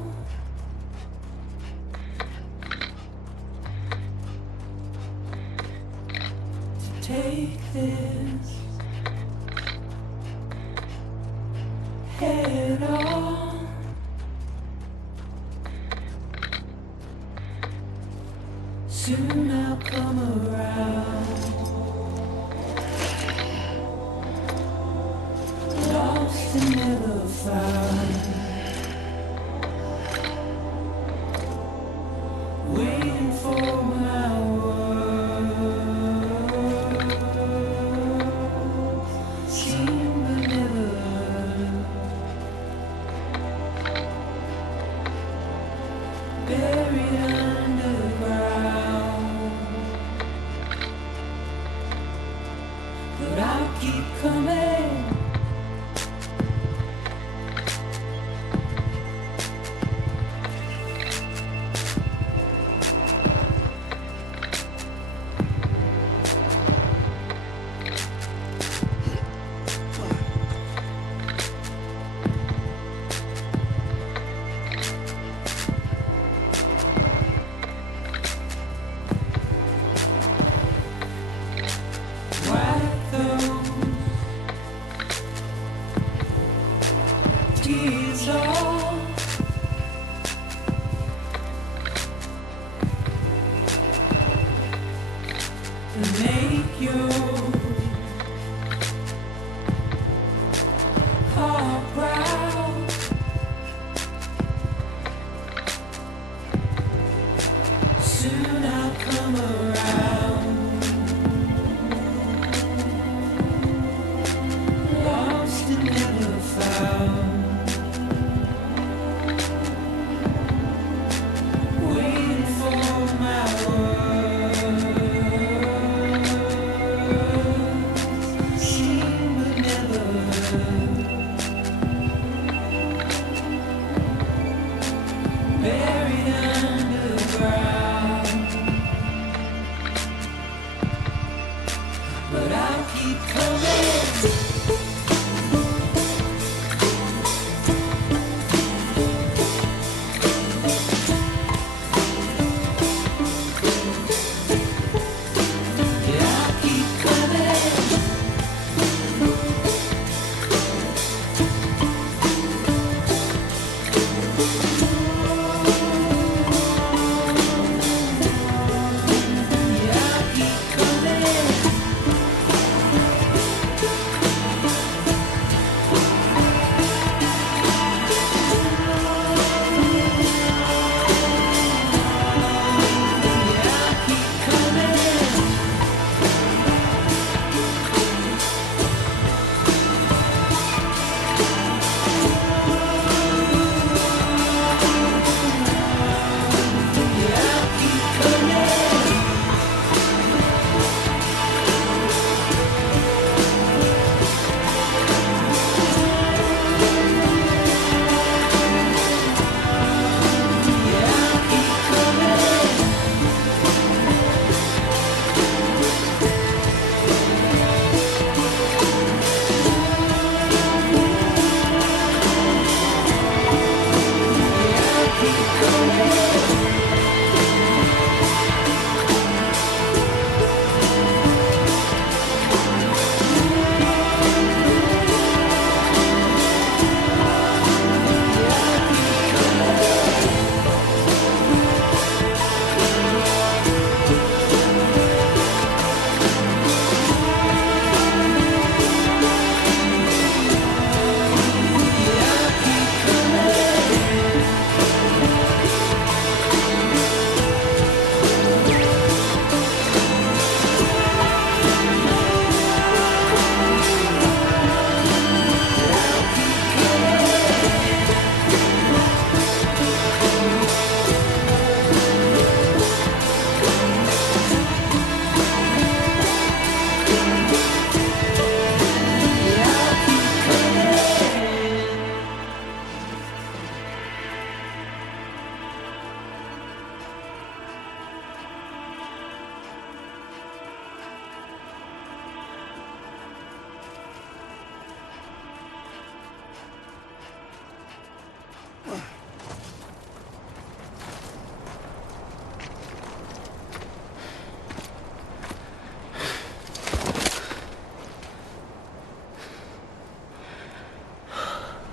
To take this head on. Soon I'll come around. Lost and never found. for my words, seen but never heard, buried underground, but I'll keep coming. Wipe those tears off, and make your heart proud. Soon I'll come around. Lost and never found, waiting for my words, seen but never heard, buried underground, but I'll keep coming.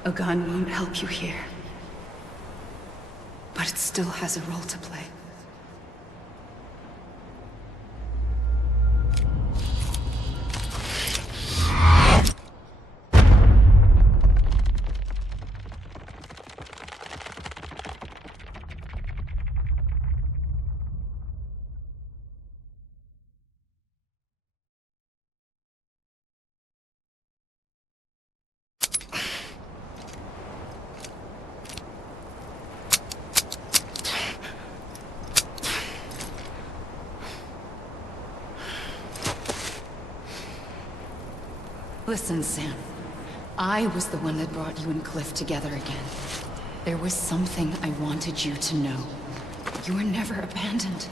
A gun won't help you here. But it still has a role to play. Listen, Sam. I was the one that brought you and Cliff together again. There was something I wanted you to know. You were never abandoned.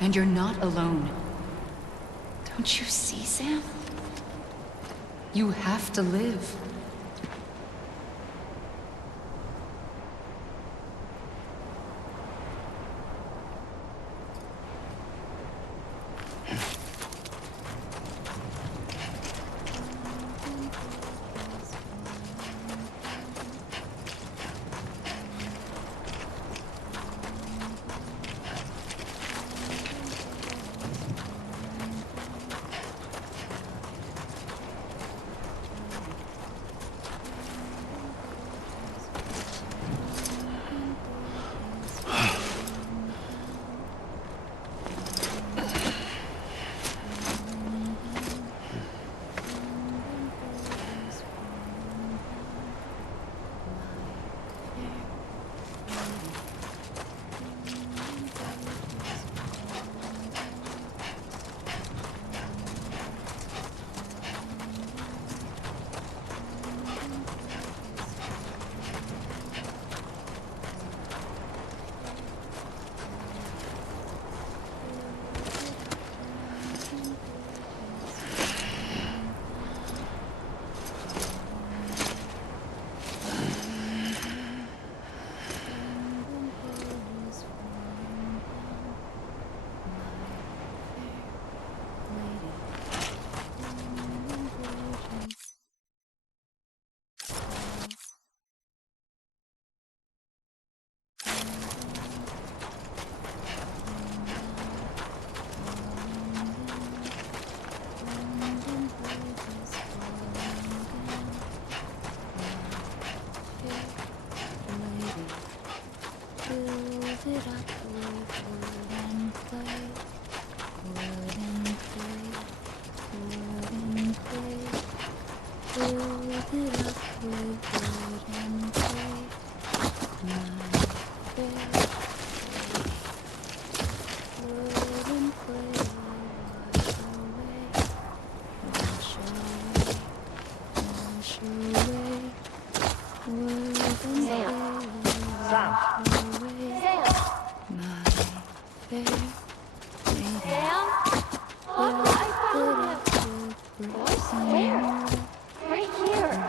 And you're not alone. Don't you see, Sam? You have to live.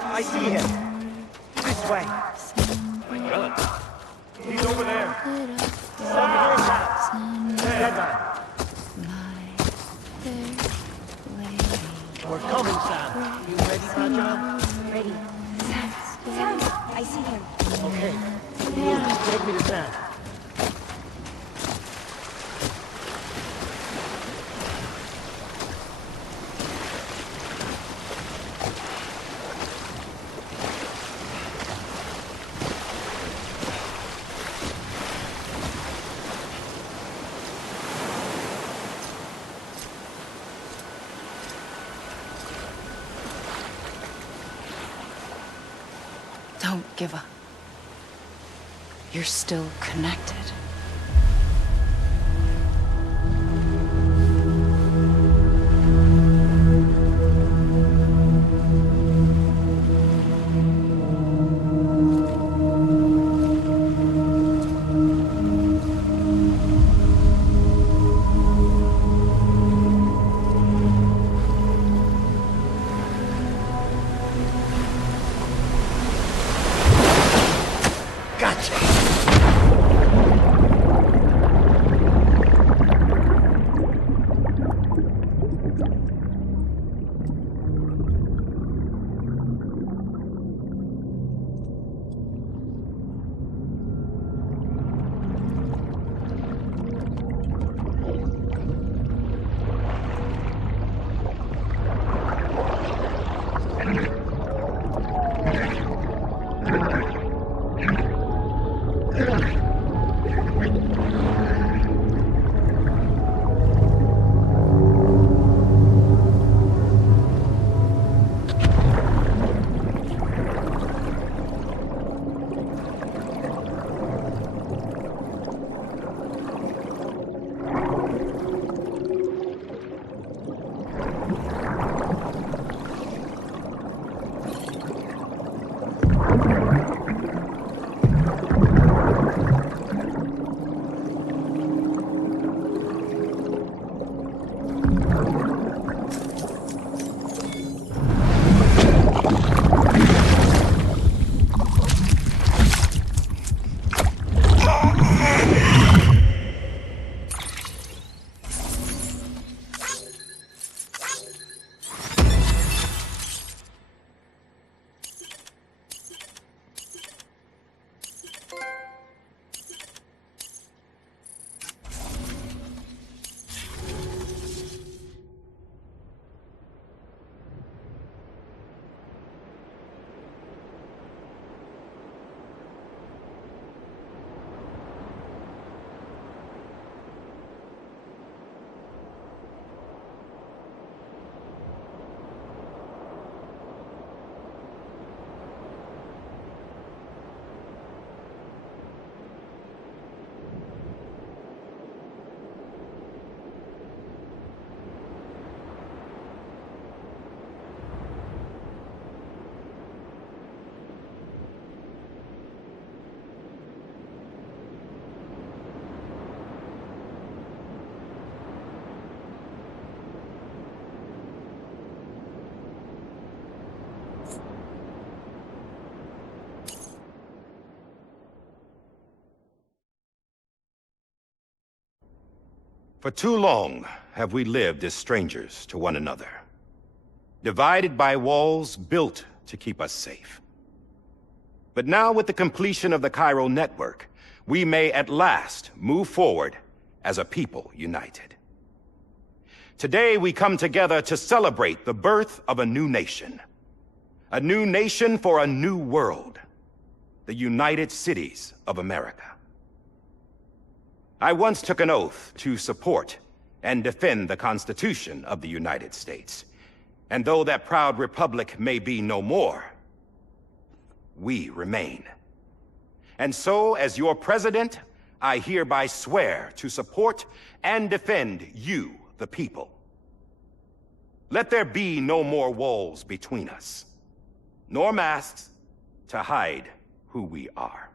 I see him. This way. Really? He's over there. Over here, Sam. Deadline. We're coming, Sam. You ready, Fragile? Ready. Sam, I see him. Okay. Move. Take me to Sam. Don't give up. You're still connected. Gotcha! For too long have we lived as strangers to one another, divided by walls built to keep us safe. But now, with the completion of the chiral network, we may at last move forward as a people united. Today we come together to celebrate the birth of a new nation for a new world, the United Cities of America. I once took an oath to support and defend the Constitution of the United States, and though that proud republic may be no more, we remain. And so, as your president, I hereby swear to support and defend you, the people. Let there be no more walls between us, nor masks to hide who we are.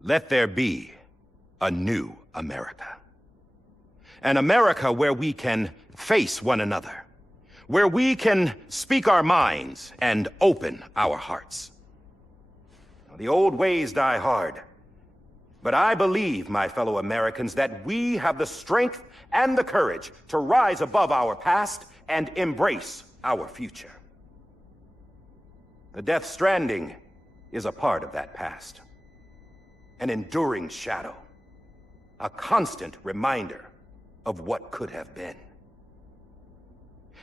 Let there be a new America. An America where we can face one another, where we can speak our minds and open our hearts. The old ways die hard, but I believe, my fellow Americans, that we have the strength and the courage to rise above our past and embrace our future. The Death Stranding is a part of that past. An enduring shadow, a constant reminder of what could have been.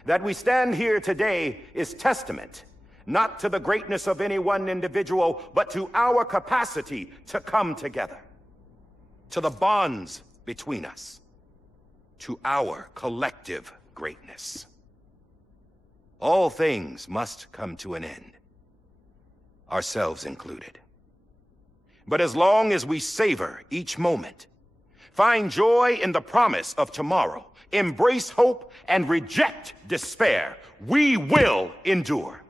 That we stand here today is testament, not to the greatness of any one individual, but to our capacity to come together, to the bonds between us, to our collective greatness. All things must come to an end, ourselves included. But as long as we savor each moment, find joy in the promise of tomorrow, embrace hope, and reject despair, we will endure.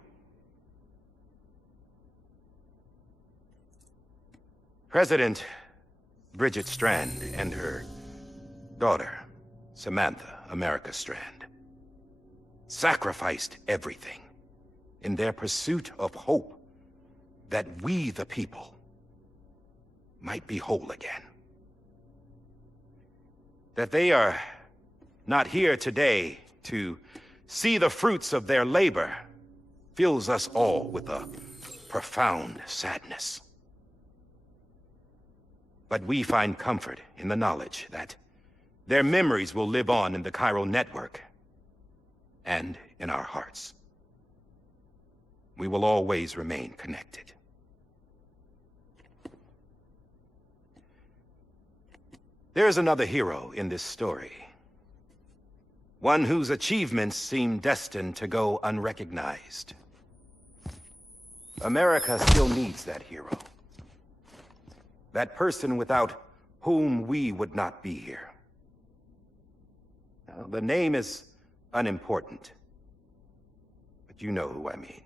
President Bridget Strand and her daughter, Samantha America Strand, sacrificed everything in their pursuit of hope that we, the people, might be whole again. That they are not here today to see the fruits of their labor fills us all with a profound sadness. But we find comfort in the knowledge that their memories will live on in the chiral network and in our hearts. We will always remain connected. There is another hero in this story. One whose achievements seem destined to go unrecognized. America still needs that hero. That person without whom we would not be here. Now, the name is unimportant, but you know who I mean.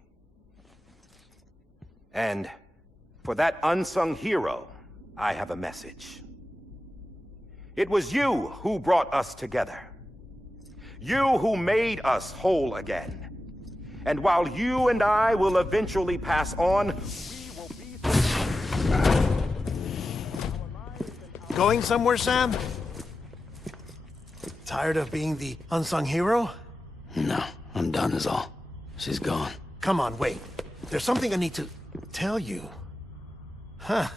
And for that unsung hero, I have a message. It was you who brought us together. You who made us whole again. And while you and I will eventually pass on, we will be... Going somewhere, Sam? Tired of being the unsung hero? No, I'm done is all. She's gone. Come on, wait. There's something I need to tell you. Huh.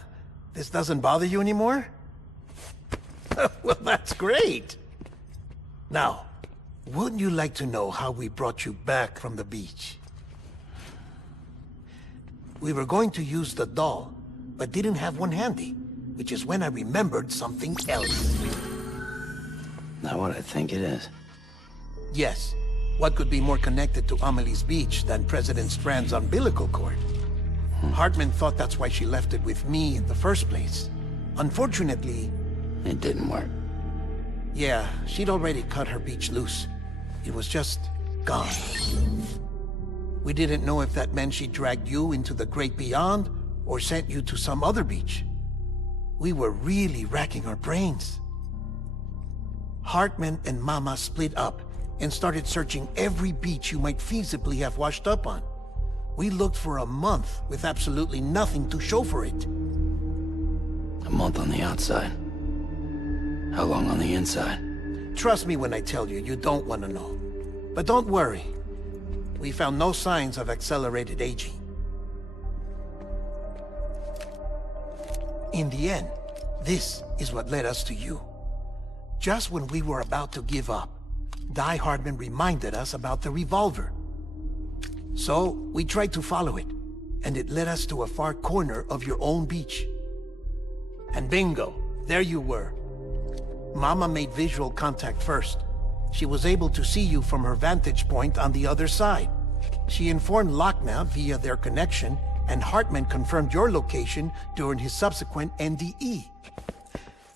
This doesn't bother you anymore? Well, that's great. Now, wouldn't you like to know how we brought you back from the beach? We were going to use the doll, but didn't have one handy, which is when I remembered something else. Not what I think it is. Yes. What could be more connected to Amelie's beach than President Strand's umbilical cord? Hartman thought that's why she left it with me in the first place. Unfortunately... It didn't work. Yeah, she'd already cut her beach loose. It was just gone. We didn't know if that meant she dragged you into the great beyond, or sent you to some other beach. We were really racking our brains. Hartman and Mama split up and started searching every beach you might feasibly have washed up on. We looked for a month with absolutely nothing to show for it. A month on the outside. How long on the inside? Trust me when I tell you, you don't want to know. But don't worry. We found no signs of accelerated aging. In the end, this is what led us to you. Just when we were about to give up, Die Hardman reminded us about the revolver. So, we tried to follow it, and it led us to a far corner of your own beach. And bingo, there you were. Mama made visual contact first. She was able to see you from her vantage point on the other side. She informed Lochna via their connection, and Hartman confirmed your location during his subsequent NDE.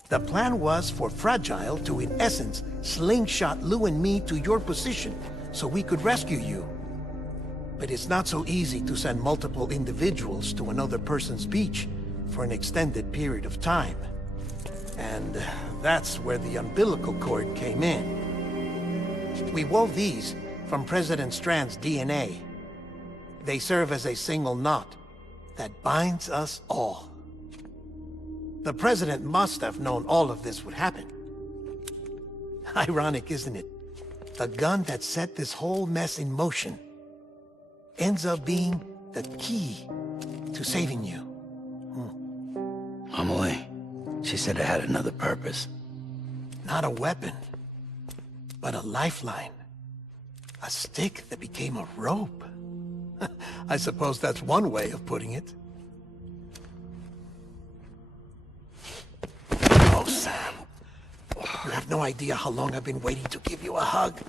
The plan was for Fragile to, in essence, slingshot Lou and me to your position so we could rescue you. But it's not so easy to send multiple individuals to another person's beach for an extended period of time. And that's where the umbilical cord came in. We wove these from President Strand's DNA. They serve as a single knot that binds us all. The President must have known all of this would happen. Ironic, isn't it? The gun that set this whole mess in motion ends up being the key to saving you. Amelie, she said it had another purpose. Not a weapon, but a lifeline. A stick that became a rope. I suppose that's one way of putting it. Oh, Sam. You have no idea how long I've been waiting to give you a hug.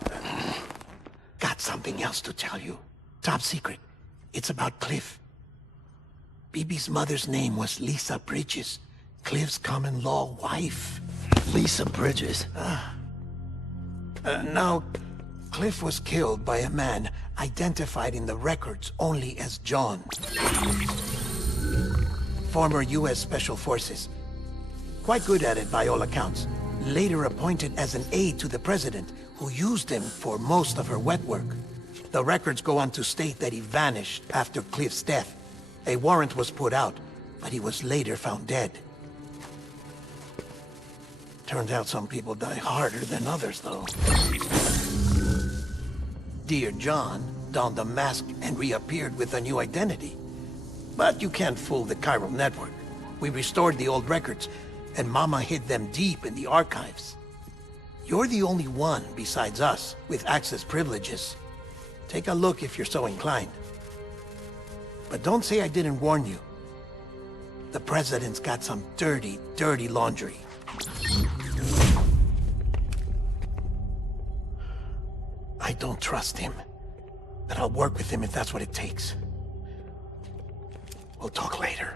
Got something else to tell you. Top secret. It's about Cliff. Bibi's mother's name was Lisa Bridges, Cliff's common-law wife. Lisa Bridges? Now, Cliff was killed by a man identified in the records only as John. Former U.S. Special Forces. Quite good at it by all accounts. Later appointed as an aide to the President, who used him for most of her wet work. The records go on to state that he vanished after Cliff's death. A warrant was put out, but he was later found dead. Turned out some people die harder than others, though. Dear John donned a mask and reappeared with a new identity. But you can't fool the chiral network. We restored the old records, and Mama hid them deep in the archives. You're the only one, besides us, with access privileges. Take a look if you're so inclined. But don't say I didn't warn you. The President's got some dirty, dirty laundry. I don't trust him, but I'll work with him if that's what it takes. We'll talk later.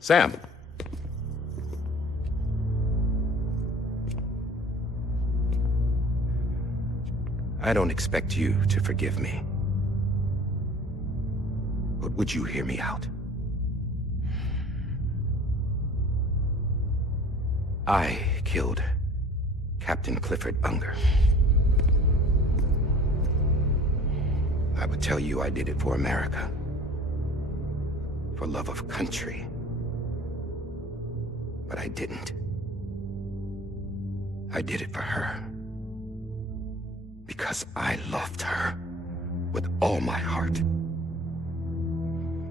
Sam. I don't expect you to forgive me. But would you hear me out? I killed Captain Clifford Unger. I would tell you I did it for America. For love of country. But I didn't. I did it for her. Because I loved her with all my heart.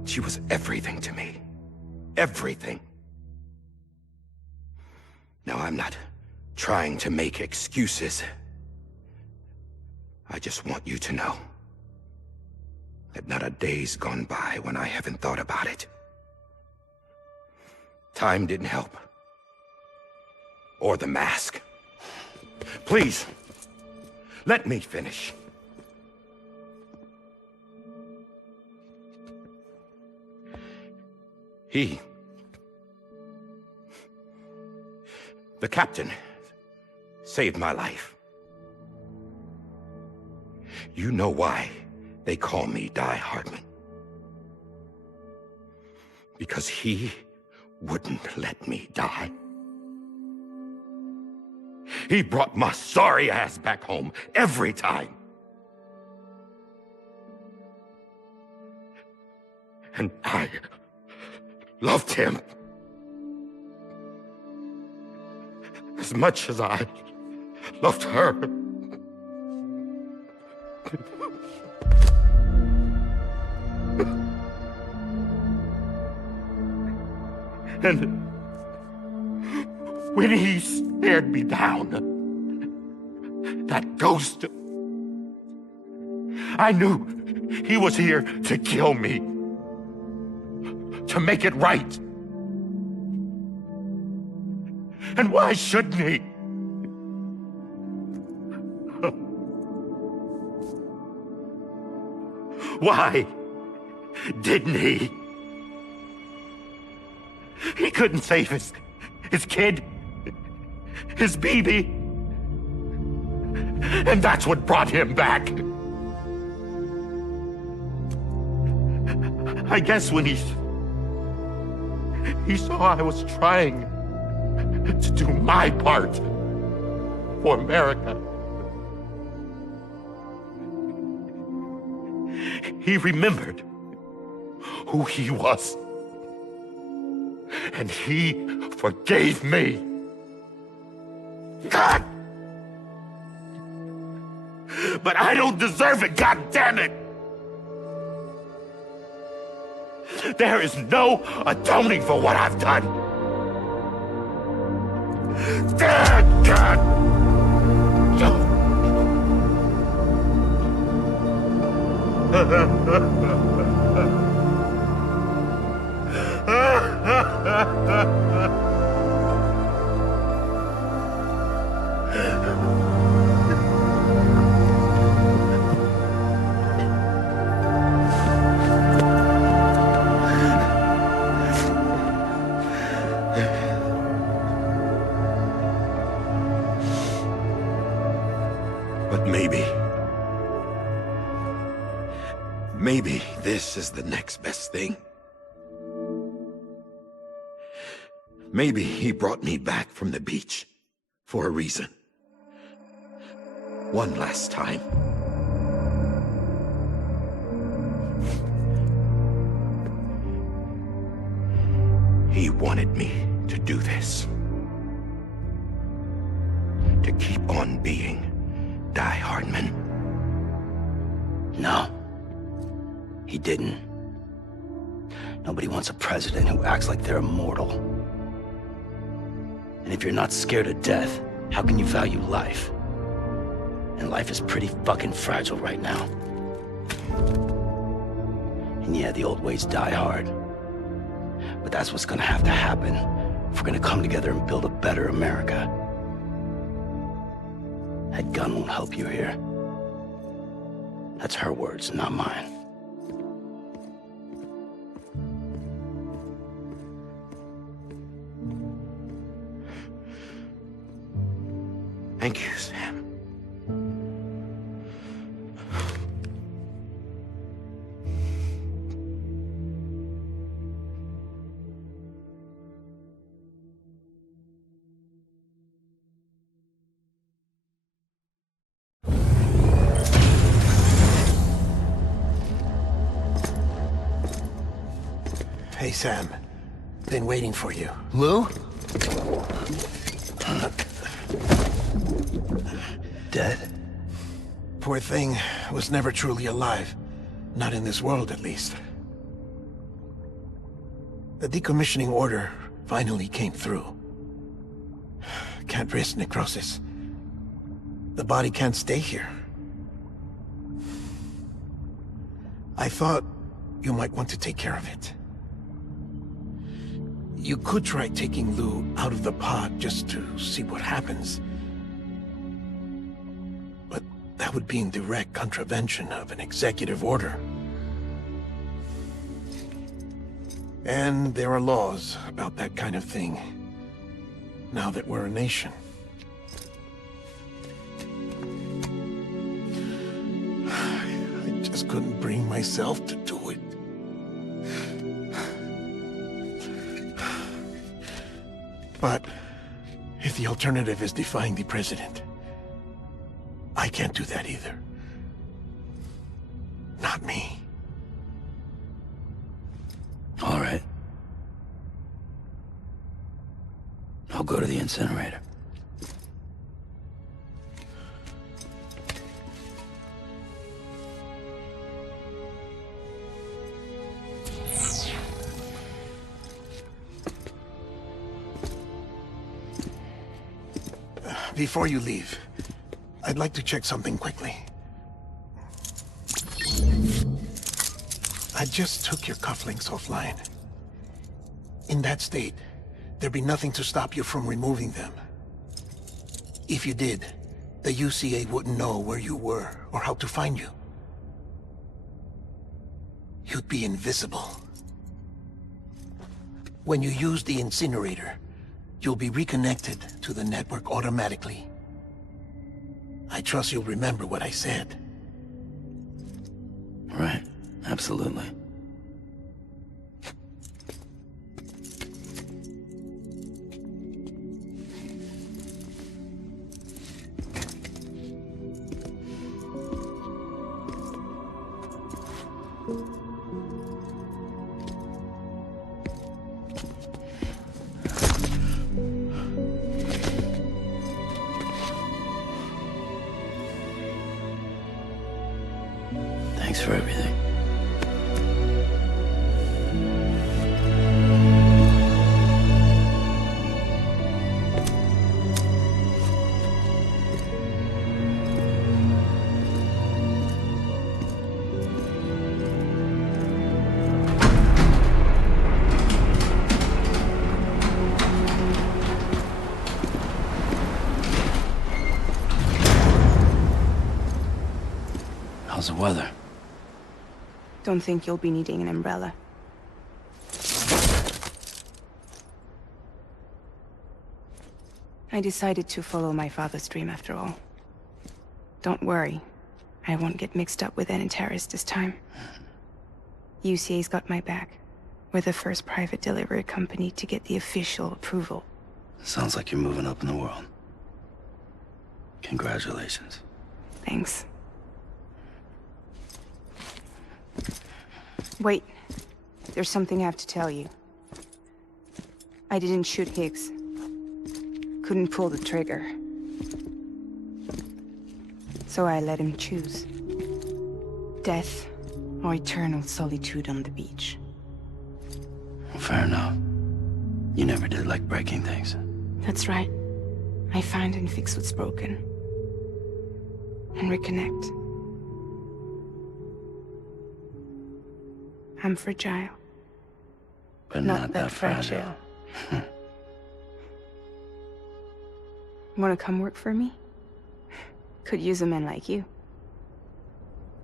She was everything to me. Everything. Now, I'm not trying to make excuses. I just want you to know that not a day's gone by when I haven't thought about it. Time didn't help. Or the mask. Please, let me finish. The captain, saved my life. You know why they call me Die Hardman. Because he wouldn't let me die. He brought my sorry ass back home every time. And I loved him as much as I loved her. And when he stared me down, that ghost, I knew he was here to kill me, to make it right. And why shouldn't he? Why didn't he? He couldn't save his kid, his baby. And that's what brought him back. I guess when he saw I was trying to do my part for America, he remembered who he was. And he forgave me. God! But I don't deserve it, God damn it! There is no atoning for what I've done. God! But maybe this is the next best thing. Maybe he brought me back from the beach for a reason. One last time. He wanted me to do this. To keep on being Die Hardman. No. He didn't. Nobody wants a president who acts like they're immortal. And if you're not scared of death, how can you value life? And life is pretty fucking fragile right now. And yeah, the old ways die hard. But that's what's gonna have to happen if we're gonna come together and build a better America. That gun won't help you here. That's her words, not mine. Thank you, Sam. Hey, Sam. Been waiting for you. Lou? Dead? Poor thing was never truly alive. Not in this world, at least. The decommissioning order finally came through. Can't risk necrosis. The body can't stay here. I thought you might want to take care of it. You could try taking Lou out of the pod just to see what happens. But that would be in direct contravention of an executive order. And there are laws about that kind of thing, now that we're a nation. just couldn't bring myself to do it. But if the alternative is defying the president, I can't do that either. Not me. All right. I'll go to the incinerator. Before you leave, I'd like to check something quickly. I just took your cufflinks offline. In that state, there'd be nothing to stop you from removing them. If you did, the UCA wouldn't know where you were or how to find you. You'd be invisible. When you use the incinerator, you'll be reconnected to the network automatically. I trust you'll remember what I said. Right. Absolutely. Thanks for everything. How's the weather? Don't think you'll be needing an umbrella. I decided to follow my father's dream after all. Don't worry. I won't get mixed up with any terrorists this time. UCA's got my back. We're the first private delivery company to get the official approval. Sounds like you're moving up in the world. Congratulations. Thanks. Wait. There's something I have to tell you. I didn't shoot Higgs. Couldn't pull the trigger. So I let him choose. Death or eternal solitude on the beach. Fair enough. You never did like breaking things. That's right. I find and fix what's broken. And reconnect. I'm fragile. But not that fragile. Wanna come work for me? Could use a man like you.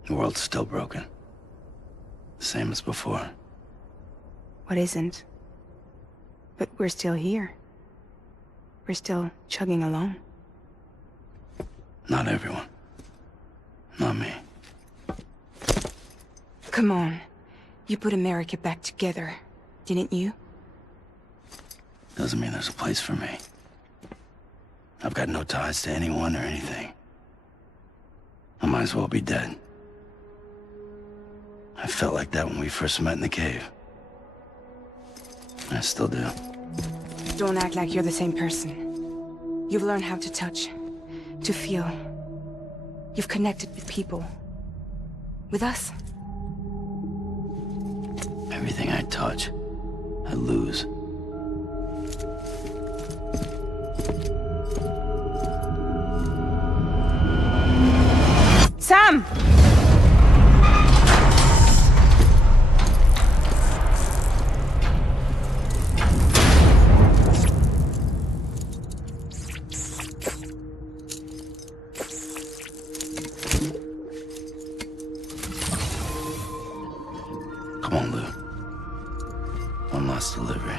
The world's still broken. Same as before. What isn't? But we're still here. We're still chugging along. Not everyone. Not me. Come on. You put America back together, didn't you? Doesn't mean there's a place for me. I've got no ties to anyone or anything. I might as well be dead. I felt like that when we first met in the cave. I still do. Don't act like you're the same person. You've learned how to touch, to feel. You've connected with people. With us. Everything I touch, I lose. Sam! Come on, Lou. One last delivery.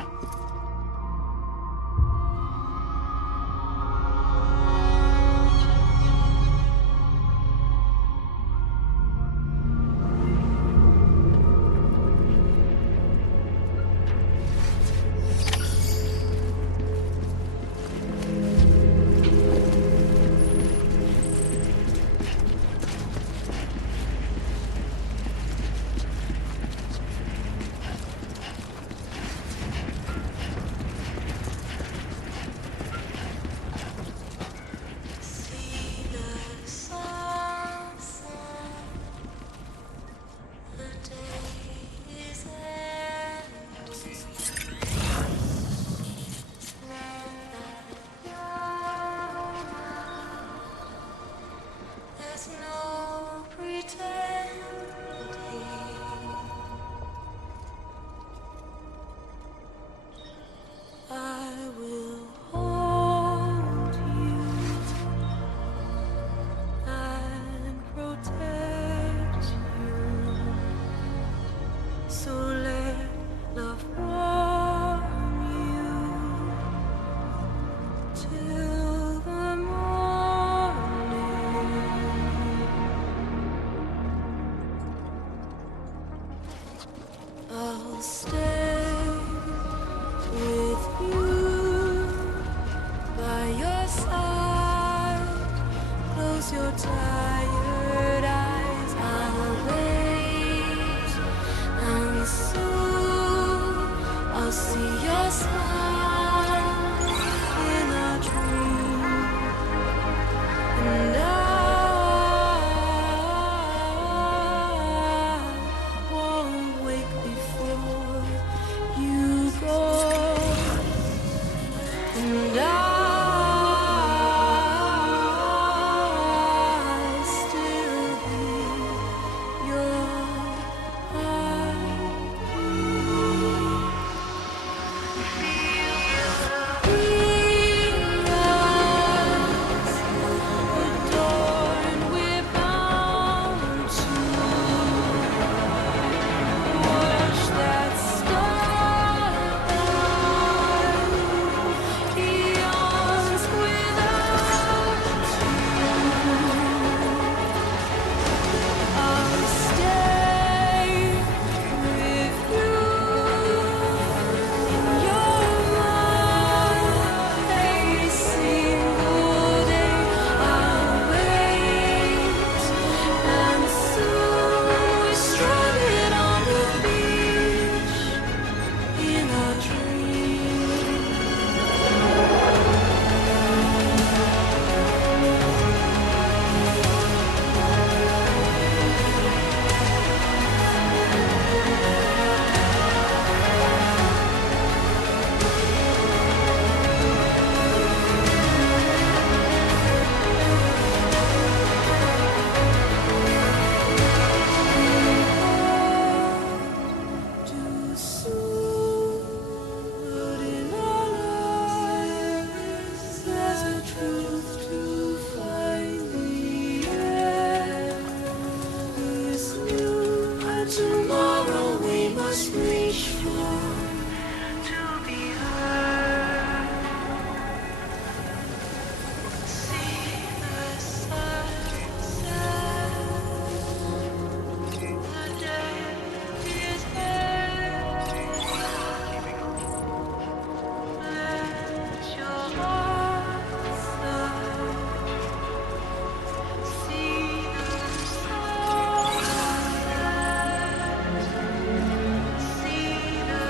your tired eyes. I'll wait, and soon I'll see your smile in a dream, and I won't wake before you go, and I'll still be your heartbeat. Adored, we're bound to watch that starlight. Eons without I'll stay with you in your mind every single day. I'll wait, and soon we're stranded on the beach in a dream. Too soon, but in our lives there's a truth to find. The end is new, and tomorrow we must reach for to be heard. See the sunset. The day is here. Let your heart start. See the sunset. See the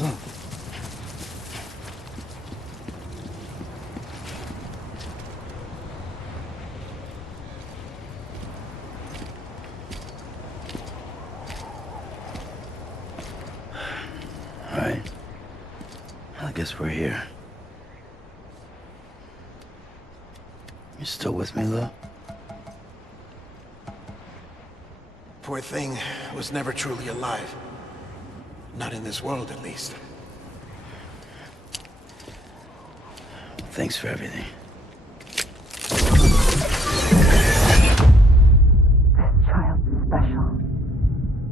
All right. I guess we're here. You still with me, Lou? Poor thing was never truly alive. Not in this world, at least. Thanks for everything. This child's special.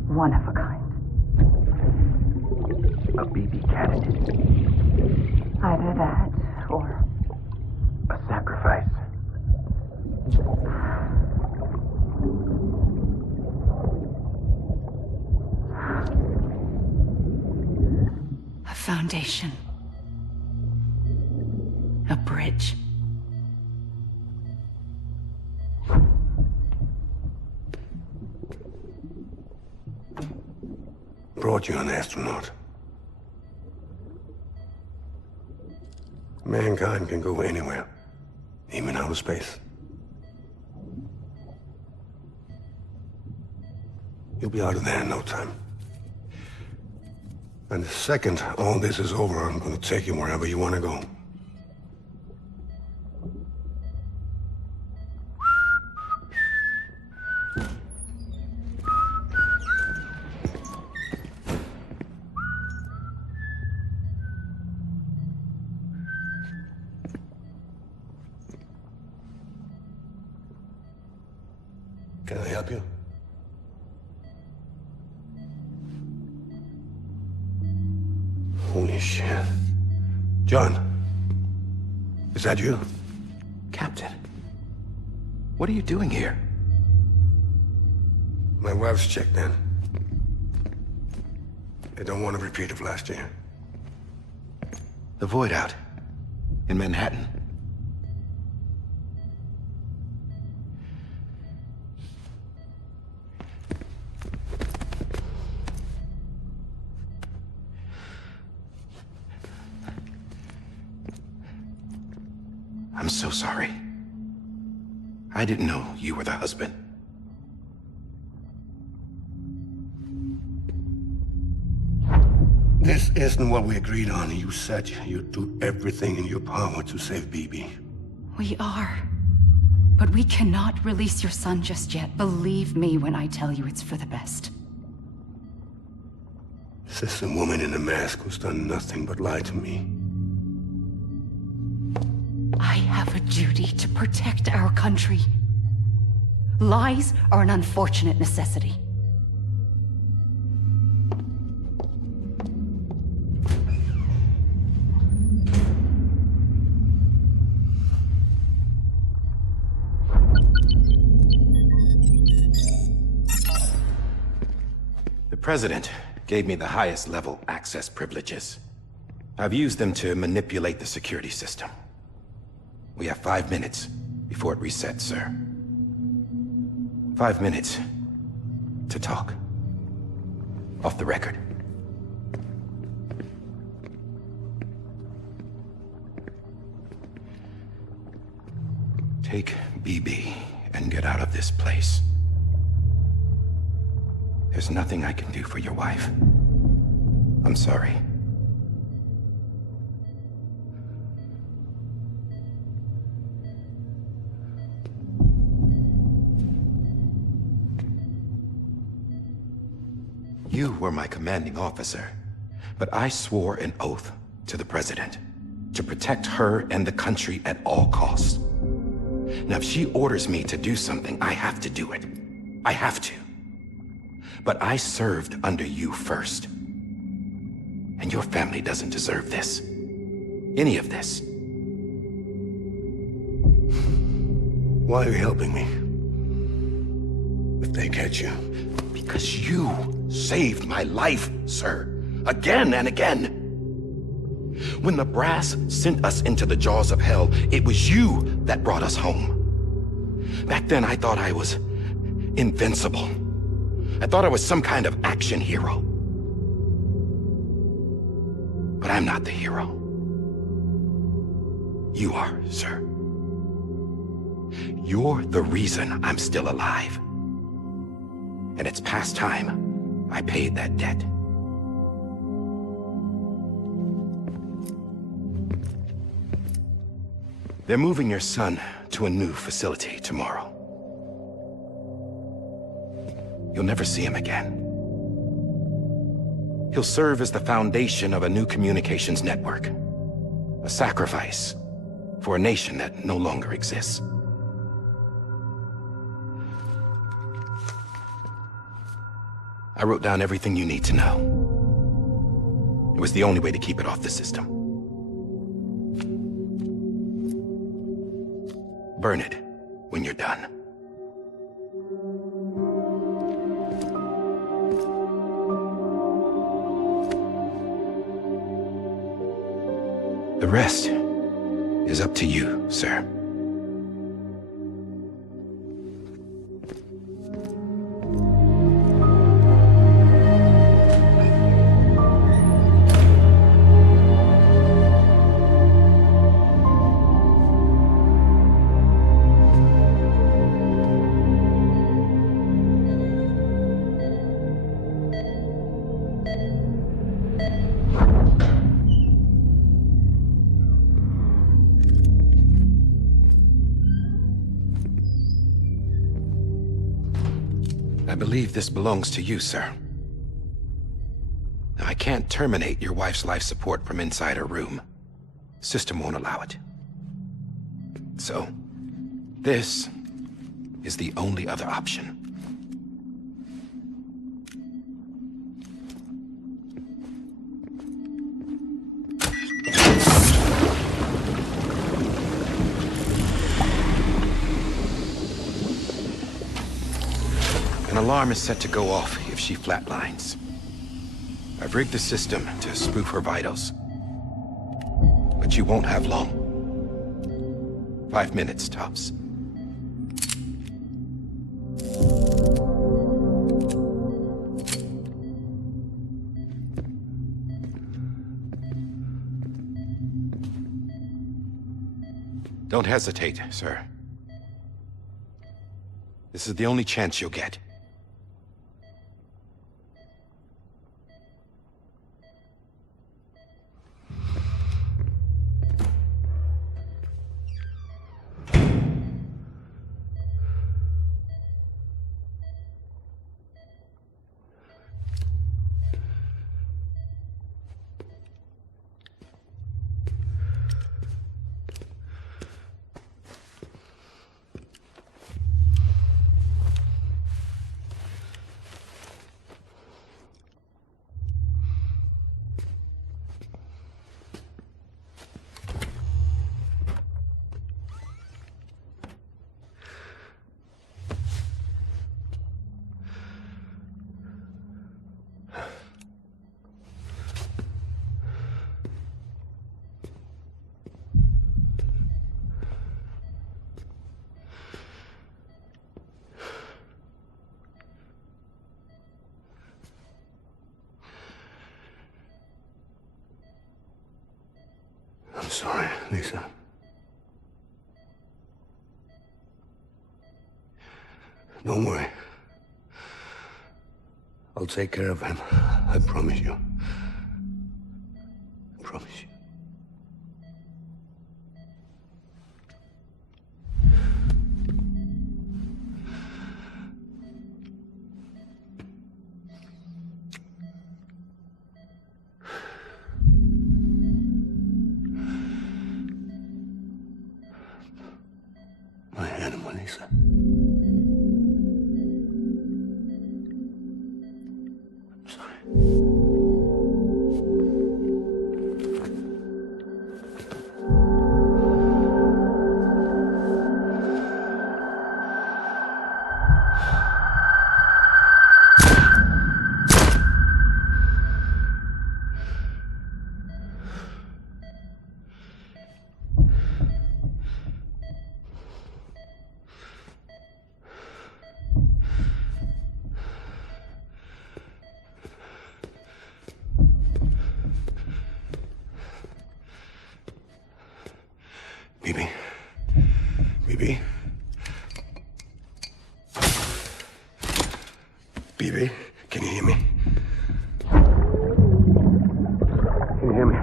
One of a kind. A BB candidate. Either that, or... A sacrifice. a foundation. A bridge. Brought you an astronaut. Mankind can go anywhere, even outer space. You'll be out of there in no time. And the second all this is over, I'm gonna take you wherever you wanna go. Can I help you? Holy shit. John, is that you? Captain, what are you doing here? My wife's checked in. They don't want a repeat of last year. The void out in Manhattan. I'm so sorry. I didn't know you were the husband. This isn't what we agreed on. You said you'd do everything in your power to save BB. We are. But we cannot release your son just yet. Believe me when I tell you it's for the best. This is a woman in a mask who's done nothing but lie to me. I have a duty to protect our country. Lies are an unfortunate necessity. The President gave me the highest level access privileges. I've used them to manipulate the security system. We have 5 minutes before it resets, sir. 5 minutes to talk. Off the record. Take BB and get out of this place. There's nothing I can do for your wife. I'm sorry. You were my commanding officer, but I swore an oath to the President to protect her and the country at all costs. Now, if she orders me to do something, I have to do it. I have to. But I served under you first. And your family doesn't deserve this. Any of this. Why are you helping me? If they catch you. Because you saved my life, sir. Again and again. When the brass sent us into the jaws of hell, it was you that brought us home. Back then, I thought I was invincible. I thought I was some kind of action hero. But I'm not the hero. You are, sir. You're the reason I'm still alive. And it's past time I paid that debt. They're moving your son to a new facility tomorrow. You'll never see him again. He'll serve as the foundation of a new communications network. A sacrifice for a nation that no longer exists. I wrote down everything you need to know. It was the only way to keep it off the system. Burn it when you're done. The rest is up to you, sir. I believe this belongs to you, sir. Now, I can't terminate your wife's life support from inside her room. System won't allow it. So, this is the only other option. An alarm is set to go off if she flatlines. I've rigged the system to spoof her vitals. But you won't have long. 5 minutes, tops. Don't hesitate, sir. This is the only chance you'll get. I'm sorry, Lisa. Don't worry. I'll take care of him. I promise you. I promise you. My animal, Lisa. I'm sorry. Baby, can you hear me? Can you hear me?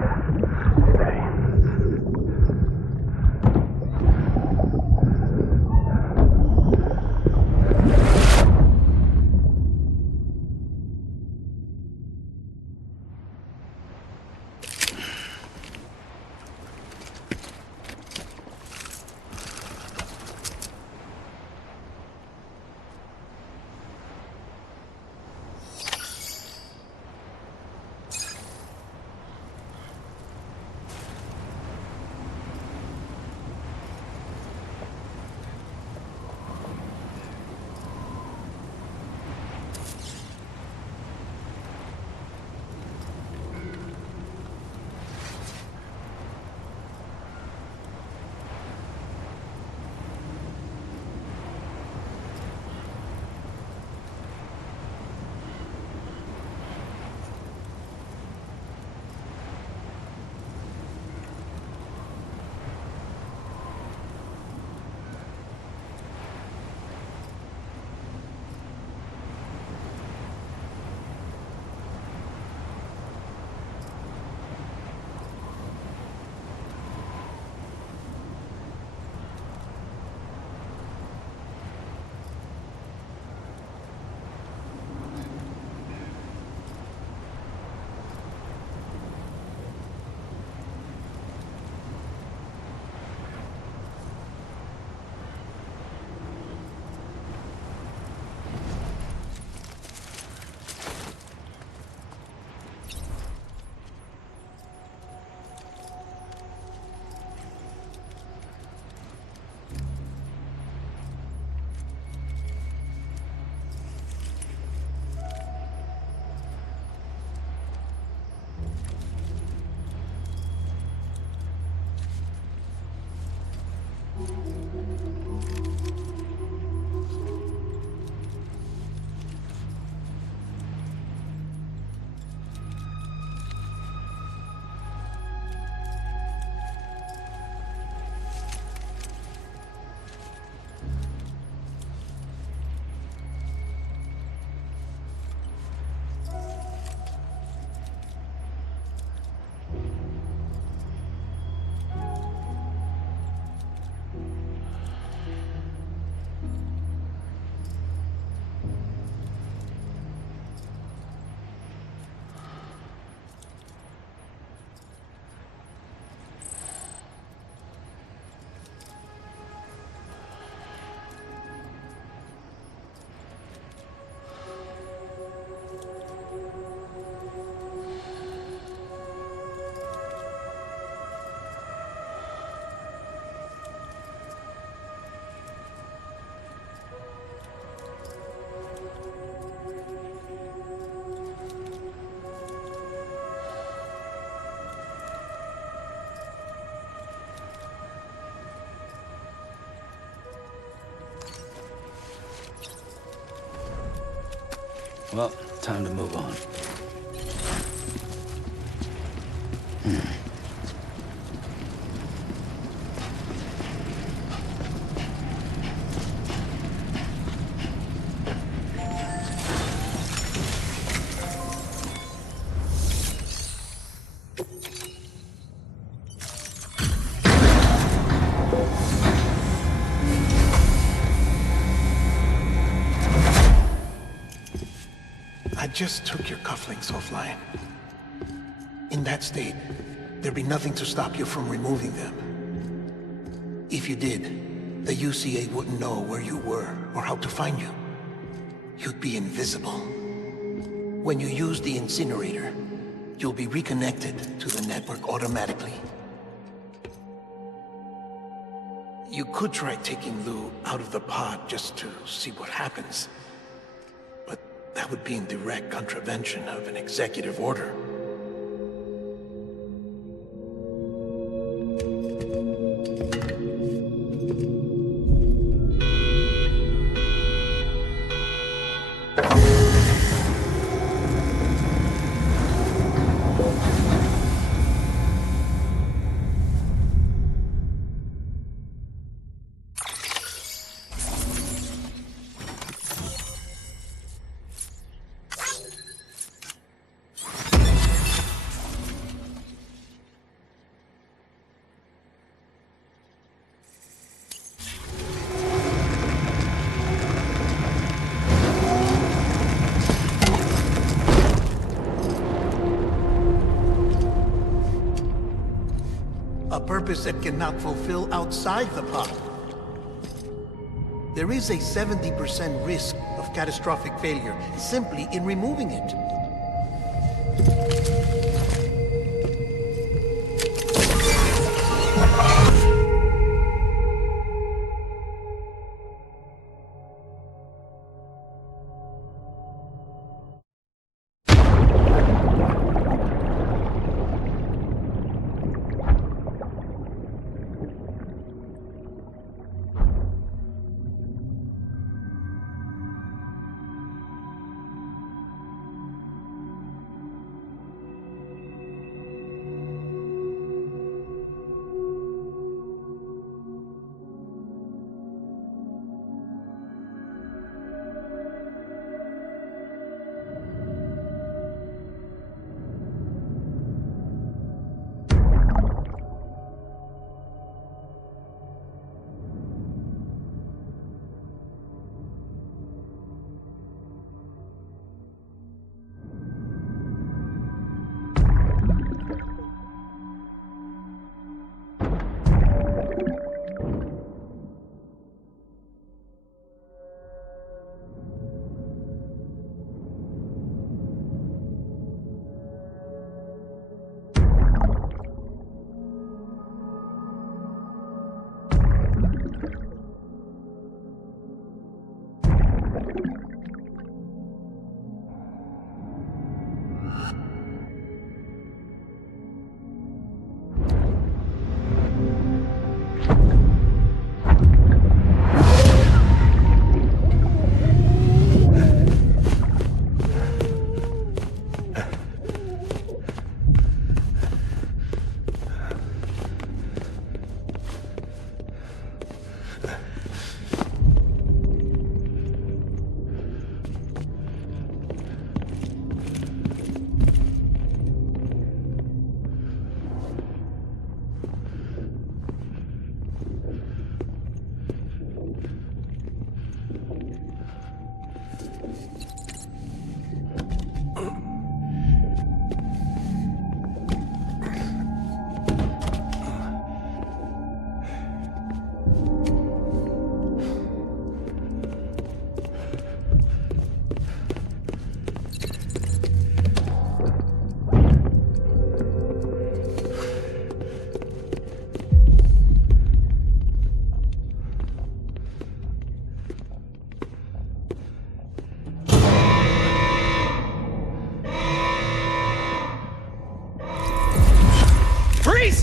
Steady. Well, time to move on. I just took your cufflinks offline. In that state, there'd be nothing to stop you from removing them. If you did, the UCA wouldn't know where you were or how to find you. You'd be invisible. When you use the incinerator, you'll be reconnected to the network automatically. You could try taking Lou out of the pod just to see what happens. But that would be in direct contravention of an executive order. purpose it cannot fulfill outside the pod. There is a 70% risk of catastrophic failure simply in removing it.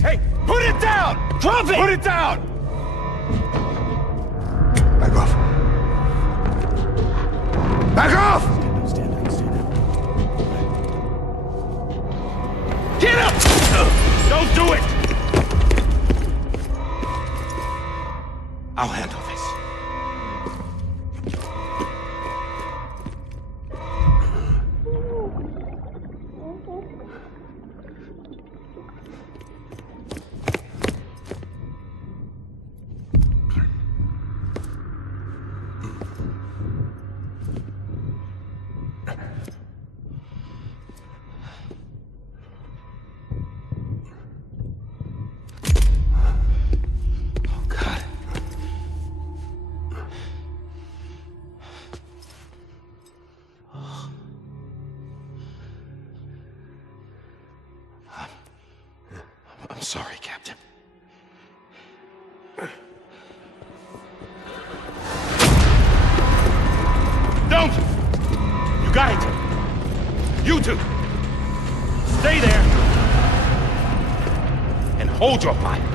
Hey, put it down! Drop it! Put it down! Back off. Back off! Stand up. Get up! Don't do it! I'll handle this. I'm sorry, Captain. Don't! You got it! You two! Stay there! And hold your fire!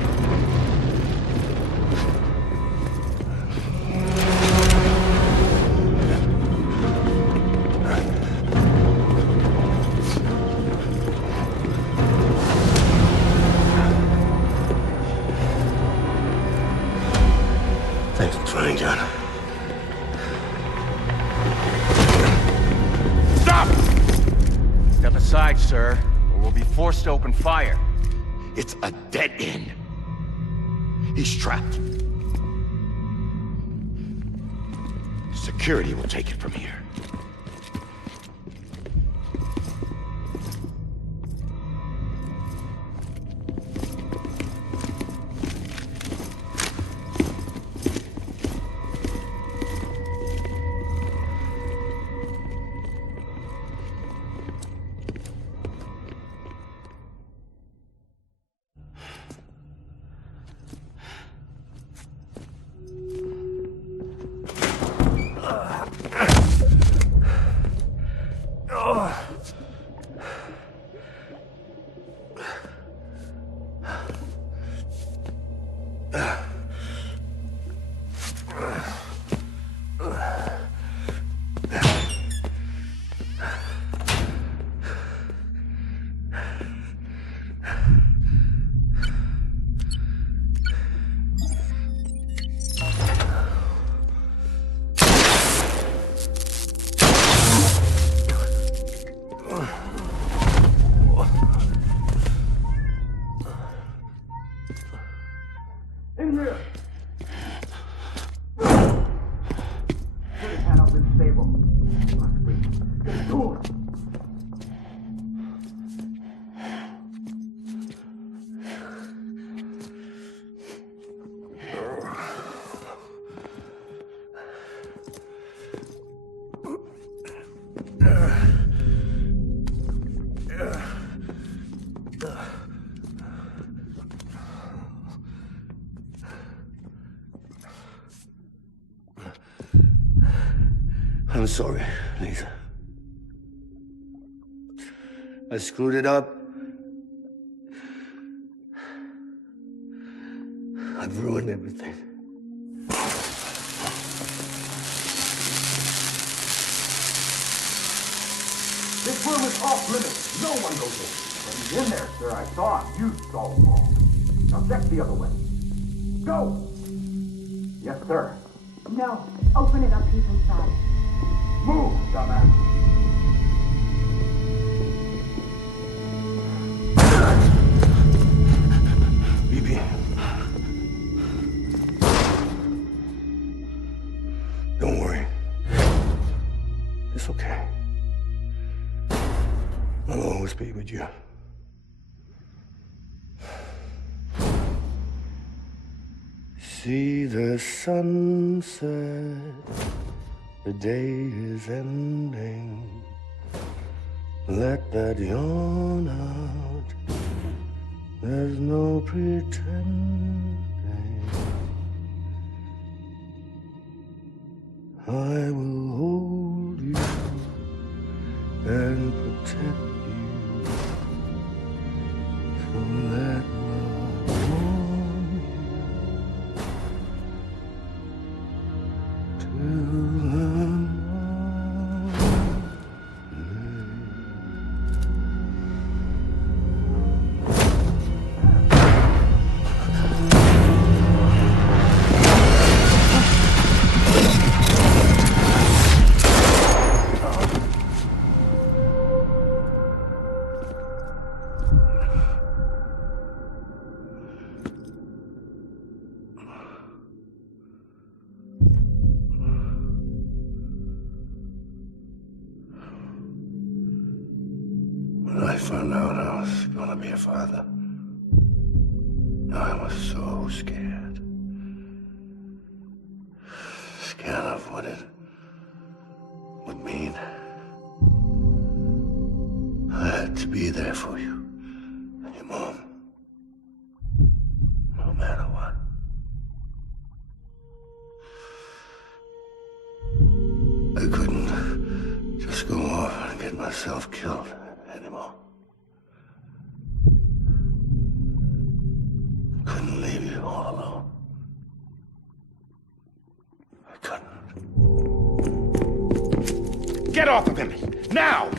Thanks for trying, John. Stop! Step aside, sir, or we'll be forced to open fire. It's a dead end. He's trapped. Security will take it from here. I'm sorry, Lisa. I screwed it up. I've ruined everything. This room is off limits. No one goes in. But he's in there, sir. I saw him. You saw him all. Now check the other way. Go! Yes, sir. No. Open it up. He's inside. Move, dumbass. BB. Don't worry. It's okay. I'll always be with you. See the sunset. The day is ending. Let that yawn out. There's no pretending. I will hold you and protect you. So let love warm you till the When I found out I was gonna be a father, I was so scared. Scared of what it would mean. I had to be there for you and your mom, no matter what. I couldn't just go off and get myself killed anymore. Couldn't leave you all alone. I couldn't. Get off of him! Now!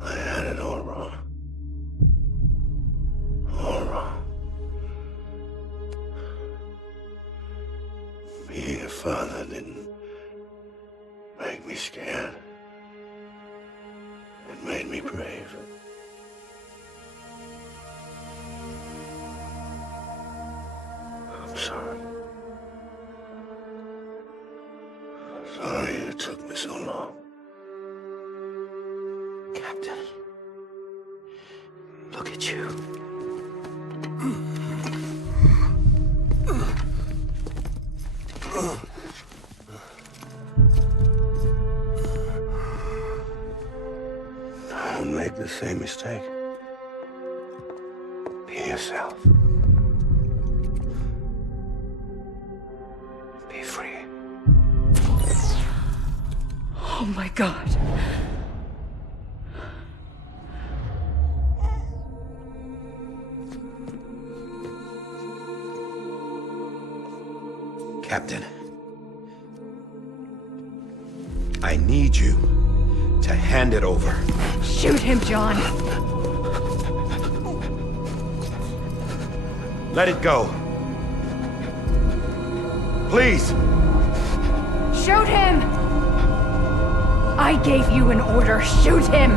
I had it all wrong. All wrong. Being a father didn't make me scared. It made me brave. I'm sorry. Sorry it took me so long. Captain, look at you. Don't make the same mistake. Be yourself. Be free. Oh my God. Captain, I need you to hand it over. Shoot him, John. Let it go. Please. Shoot him! I gave you an order. Shoot him!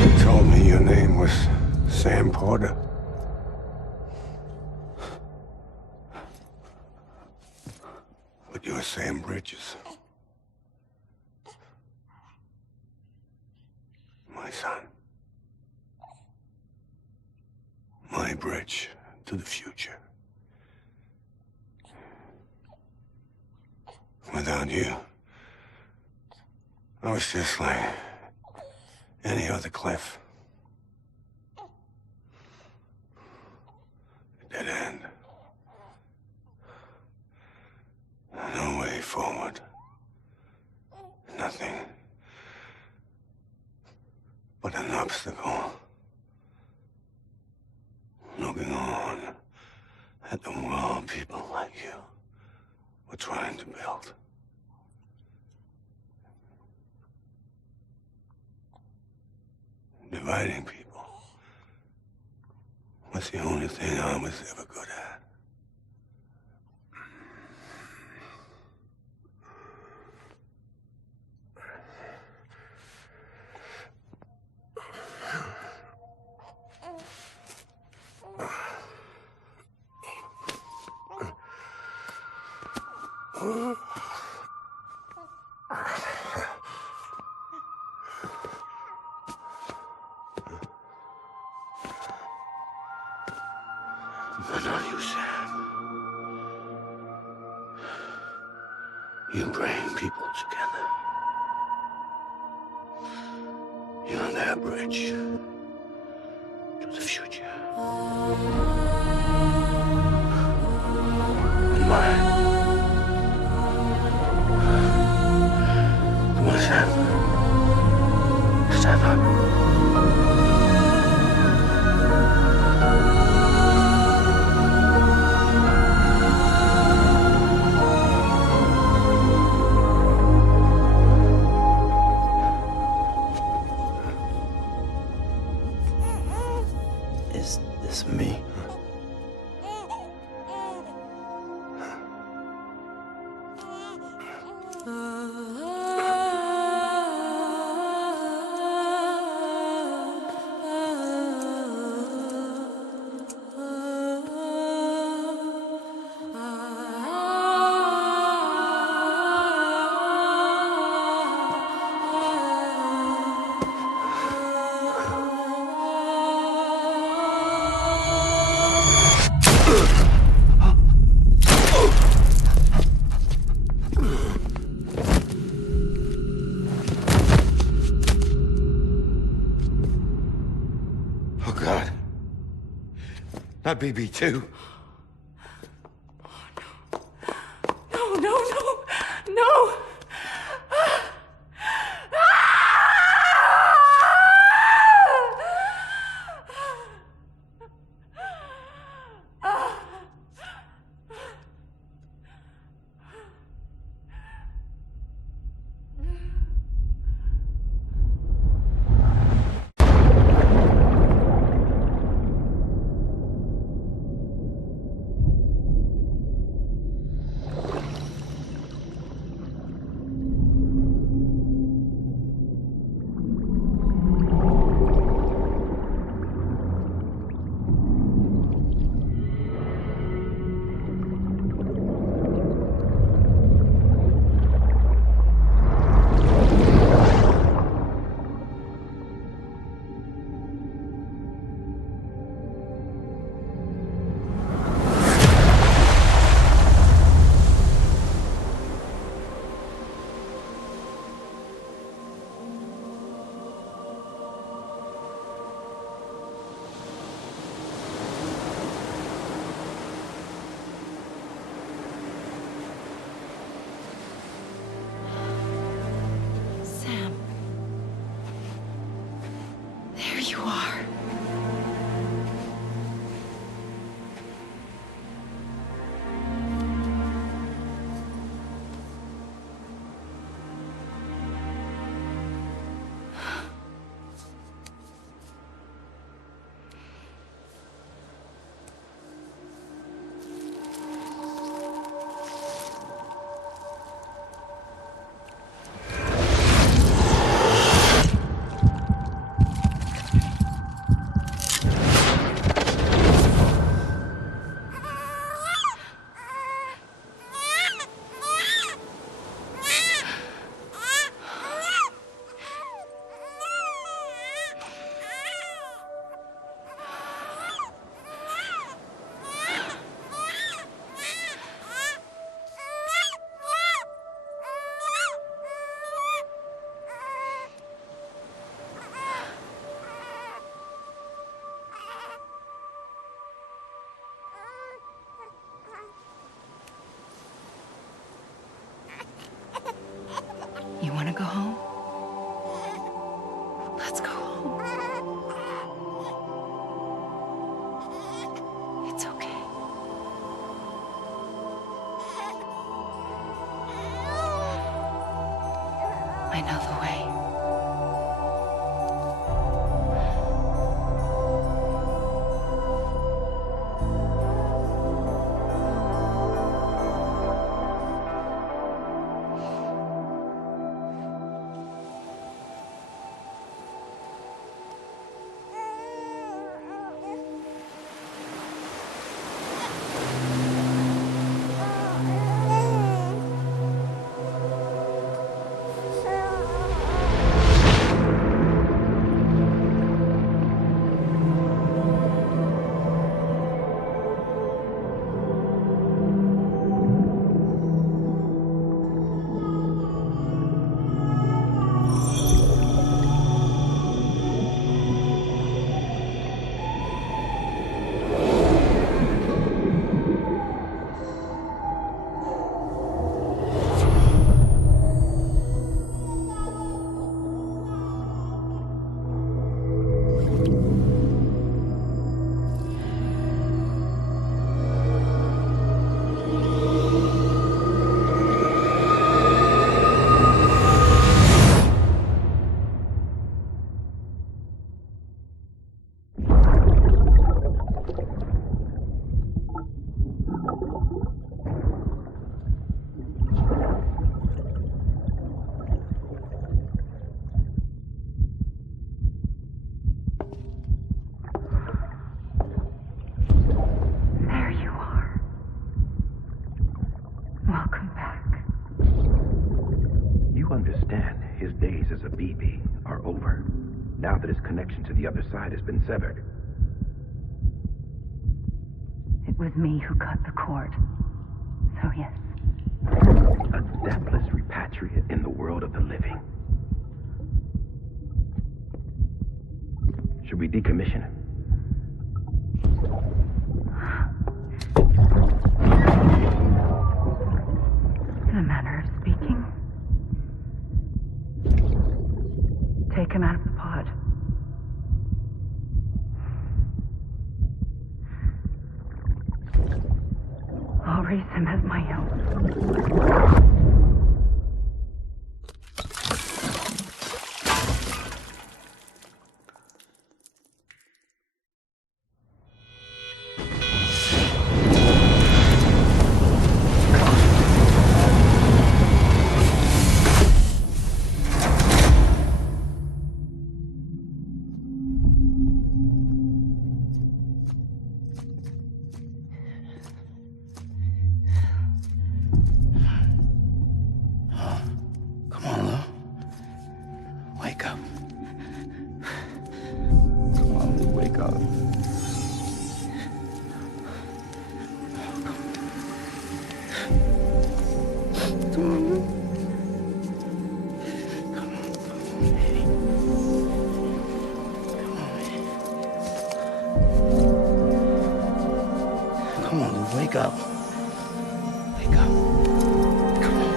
You told me your name was Sam Porter. But you're Sam Bridges. My son. My bridge to the future. Without you, I was just like any other Cliff. Dead end. No way forward. Nothing but an obstacle. Looking on at the world people like you were trying to build. Dividing people was the only thing I was ever good at. But not you, Sam. You bring people together. You're that bridge to the future. And mine. Come on, Sam. Stand up. Is this me? Oh, God. Not BB2. No, no, no, no! you are. You want to go home? Let's go home. It's okay. I know the way. As a BB are over, now that his connection to the other side has been severed. It was me who cut the cord. So yes. A deathless repatriate in the world of the living. Should we decommission him? In a manner of speaking. Take him out of the pod. I'll raise him as my own. Come on, Lou, wake up. Wake up. Come on.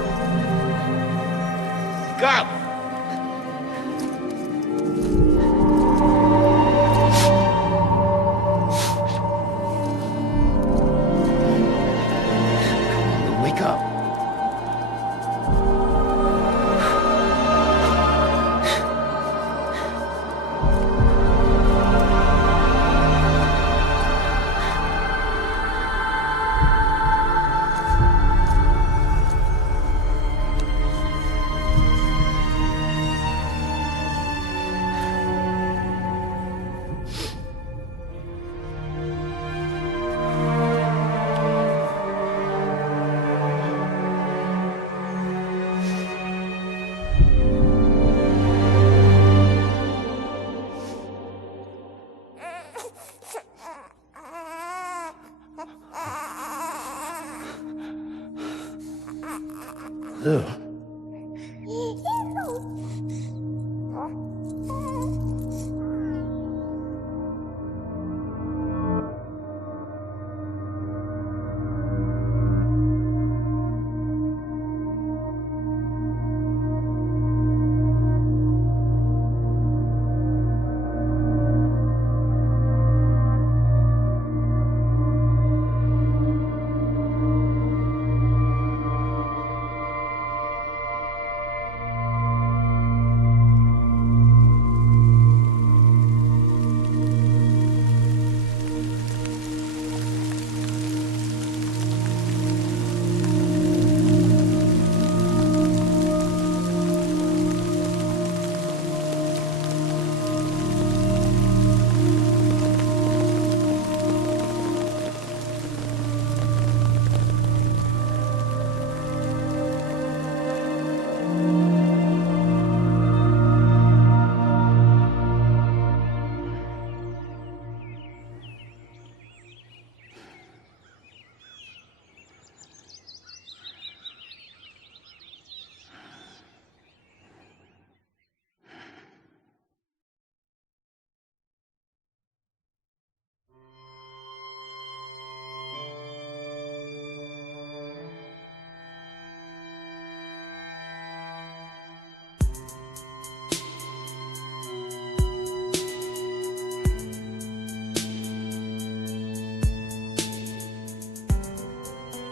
Wake up! do.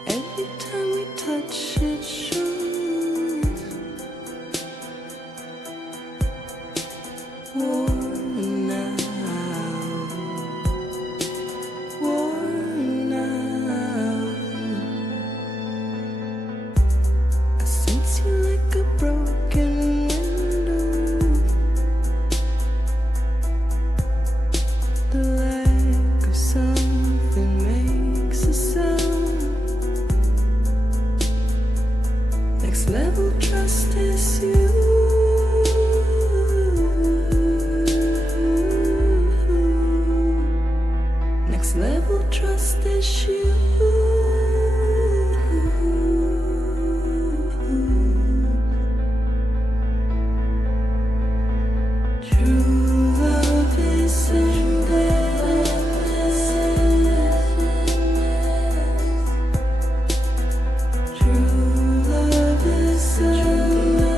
Every time we touch it shows worn out, worn out. I sense you like a broken window. The lack of something makes a sound. Next level trust is you. Next level trust is you. True love is endless. True love is endless.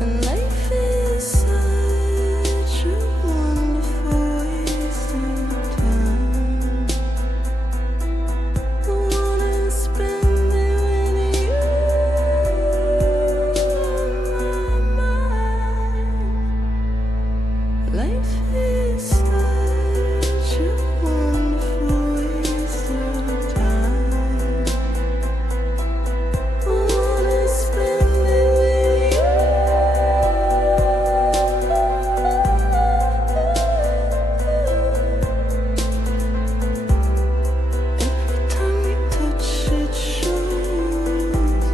And life is such a wonderful waste of time. I wanna spend it with you on my mind. Life is such a wonderful waste of time. I wanna spend it with you. Every time we touch it shows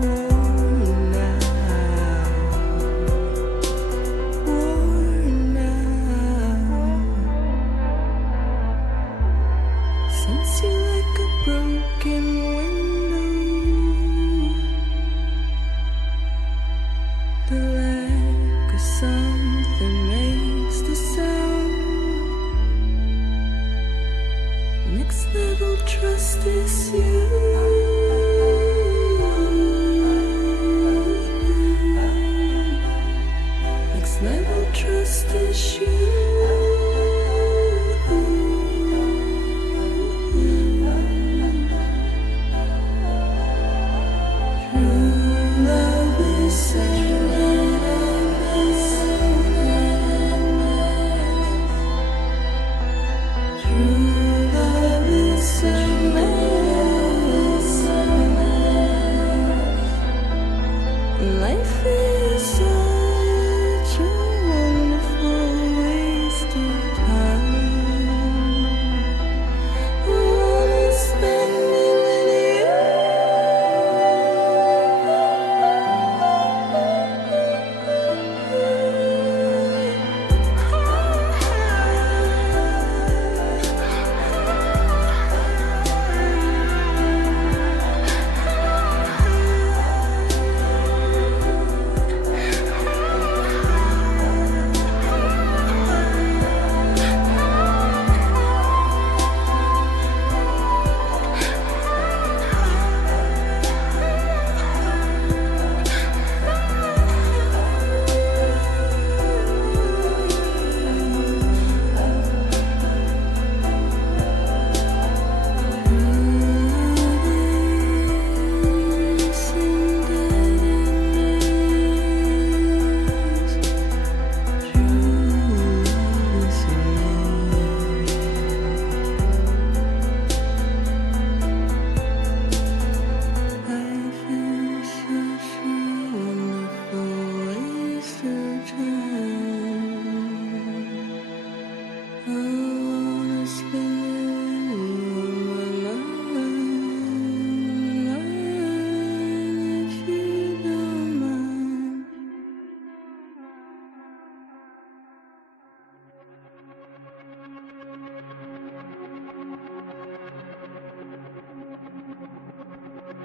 worn out, worn out. Sense you like a broken window. The lack of something makes the sound. Next level trust is you. Next level trust is you. True love is endless. True love is endless. Life is such a wonderful way.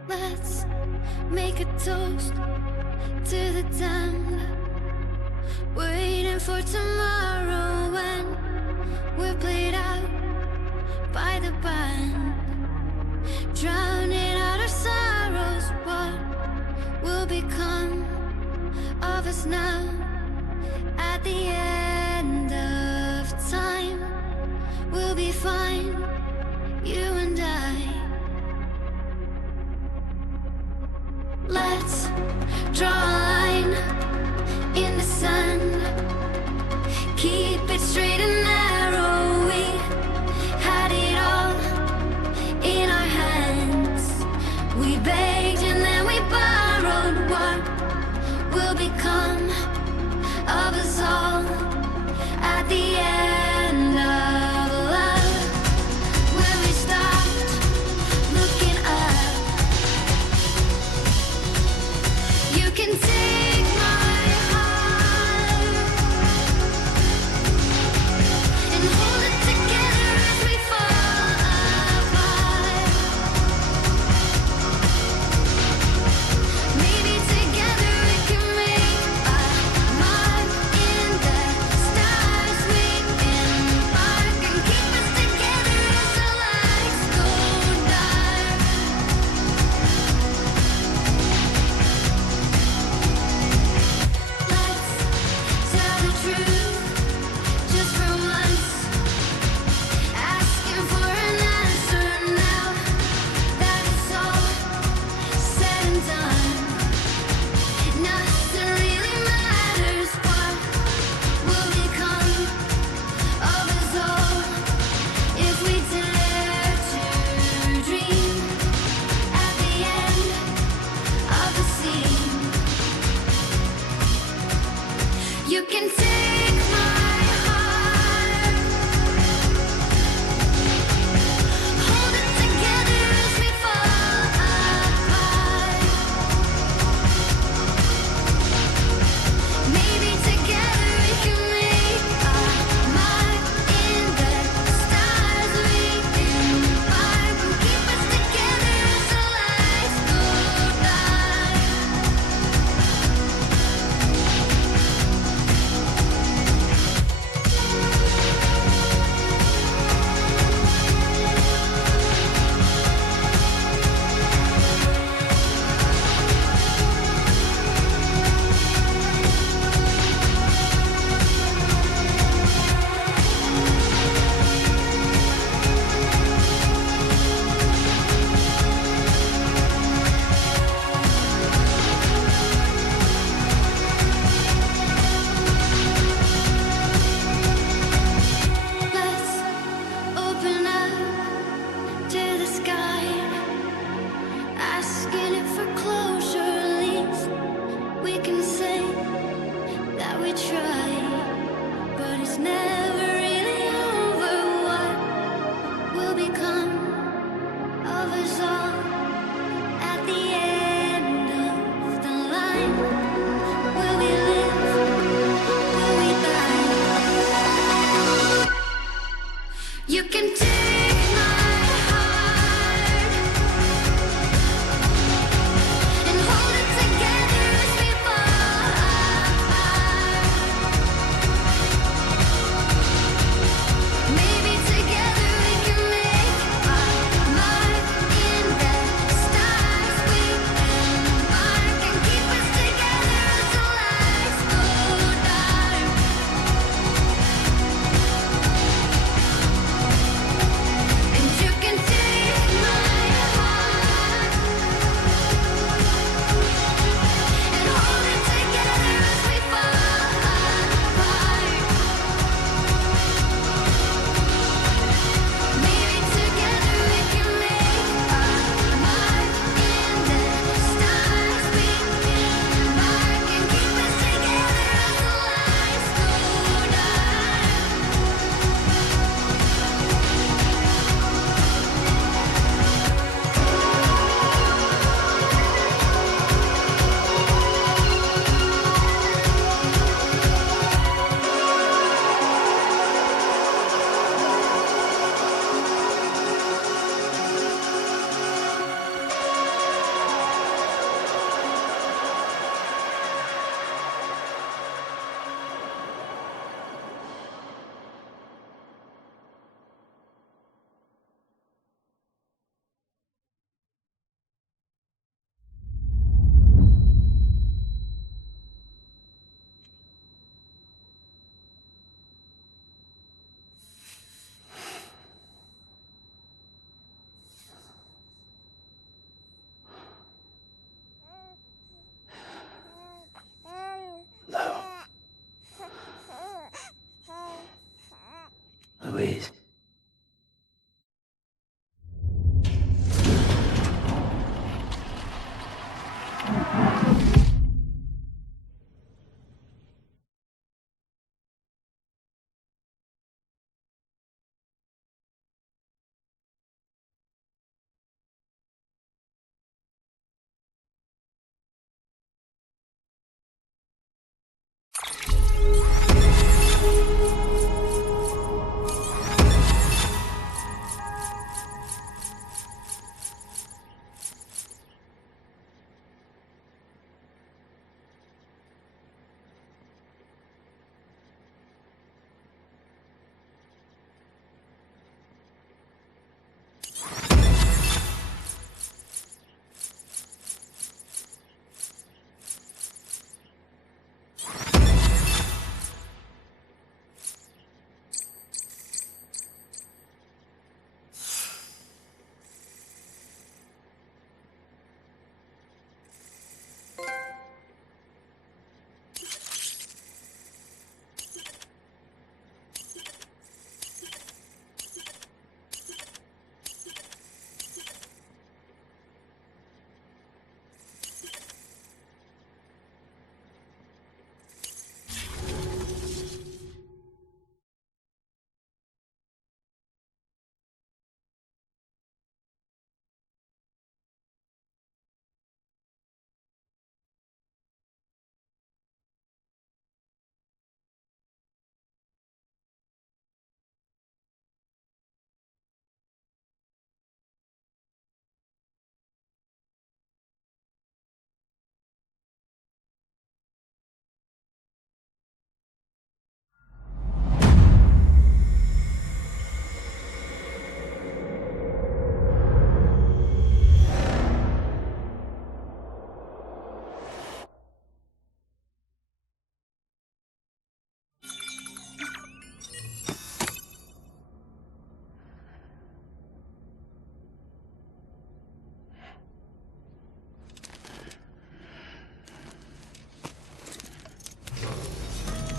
Let's make a toast to the damned, waiting for tomorrow when we're played out by the band, drowning out our sorrows. What will become of us now at the end of time? We'll be fine, you and I. Let's draw a line in the sand, keep it straight and narrow. We had it all in our hands. We begged and then we borrowed. What will become of us all at the end of love? When we stopped looking up, you can take my heart and hold it together as we fall apart. Maybe together we can make a mark in the stars. We embark and keep us together as the lights go dark. Let's tell the truth just for once, asking for an answer now that it's all said and done. Nothing really matters. What will become of us all if we dare to dream at the end of the scene? You can take my heart, hold it together as we fall apart. Maybe together we can make a mark in the stars. We embark and keep us together as the lights go dark. Let's open up to the sky, asking it for closure. At least we can say that we tried, but it's never really over. What will become of us all at the end of the line? Will we live? Will we die? You can take my heart and hold it together as we fall apart. Maybe together we can make a mark in the stars. We embark and keep us together as the lights go dark. Please.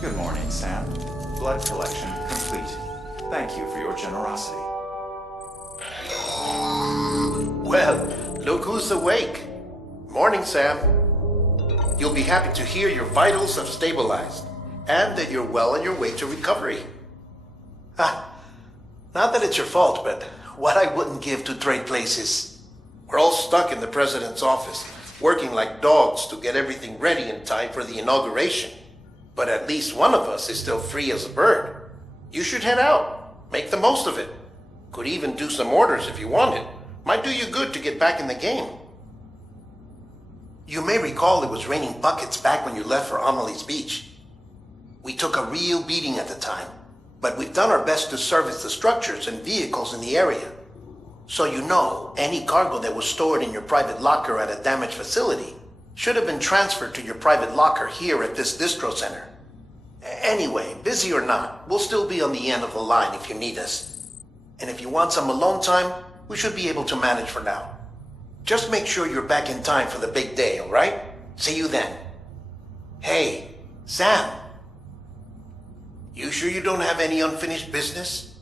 Good morning, Sam. Blood collection complete. Thank you for your generosity. Well, look who's awake. Morning, Sam. You'll be happy to hear your vitals have stabilized, and that you're well on your way to recovery. Ah, not that it's your fault, but what I wouldn't give to trade places. We're all stuck in the president's office, working like dogs to get everything ready in time for the inauguration. But at least one of us is still free as a bird. You should head out. Make the most of it. Could even do some orders if you wanted. Might do you good to get back in the game. You may recall it was raining buckets back when you left for Amelie's Beach. We took a real beating at the time, but we've done our best to service the structures and vehicles in the area. So you know, any cargo that was stored in your private locker at a damaged facility should have been transferred to your private locker here at this distro center. Anyway, busy or not, we'll still be on the end of the line if you need us. And if you want some alone time, we should be able to manage for now. Just make sure you're back in time for the big day, all right? See you then. Hey, Sam. You sure you don't have any unfinished business?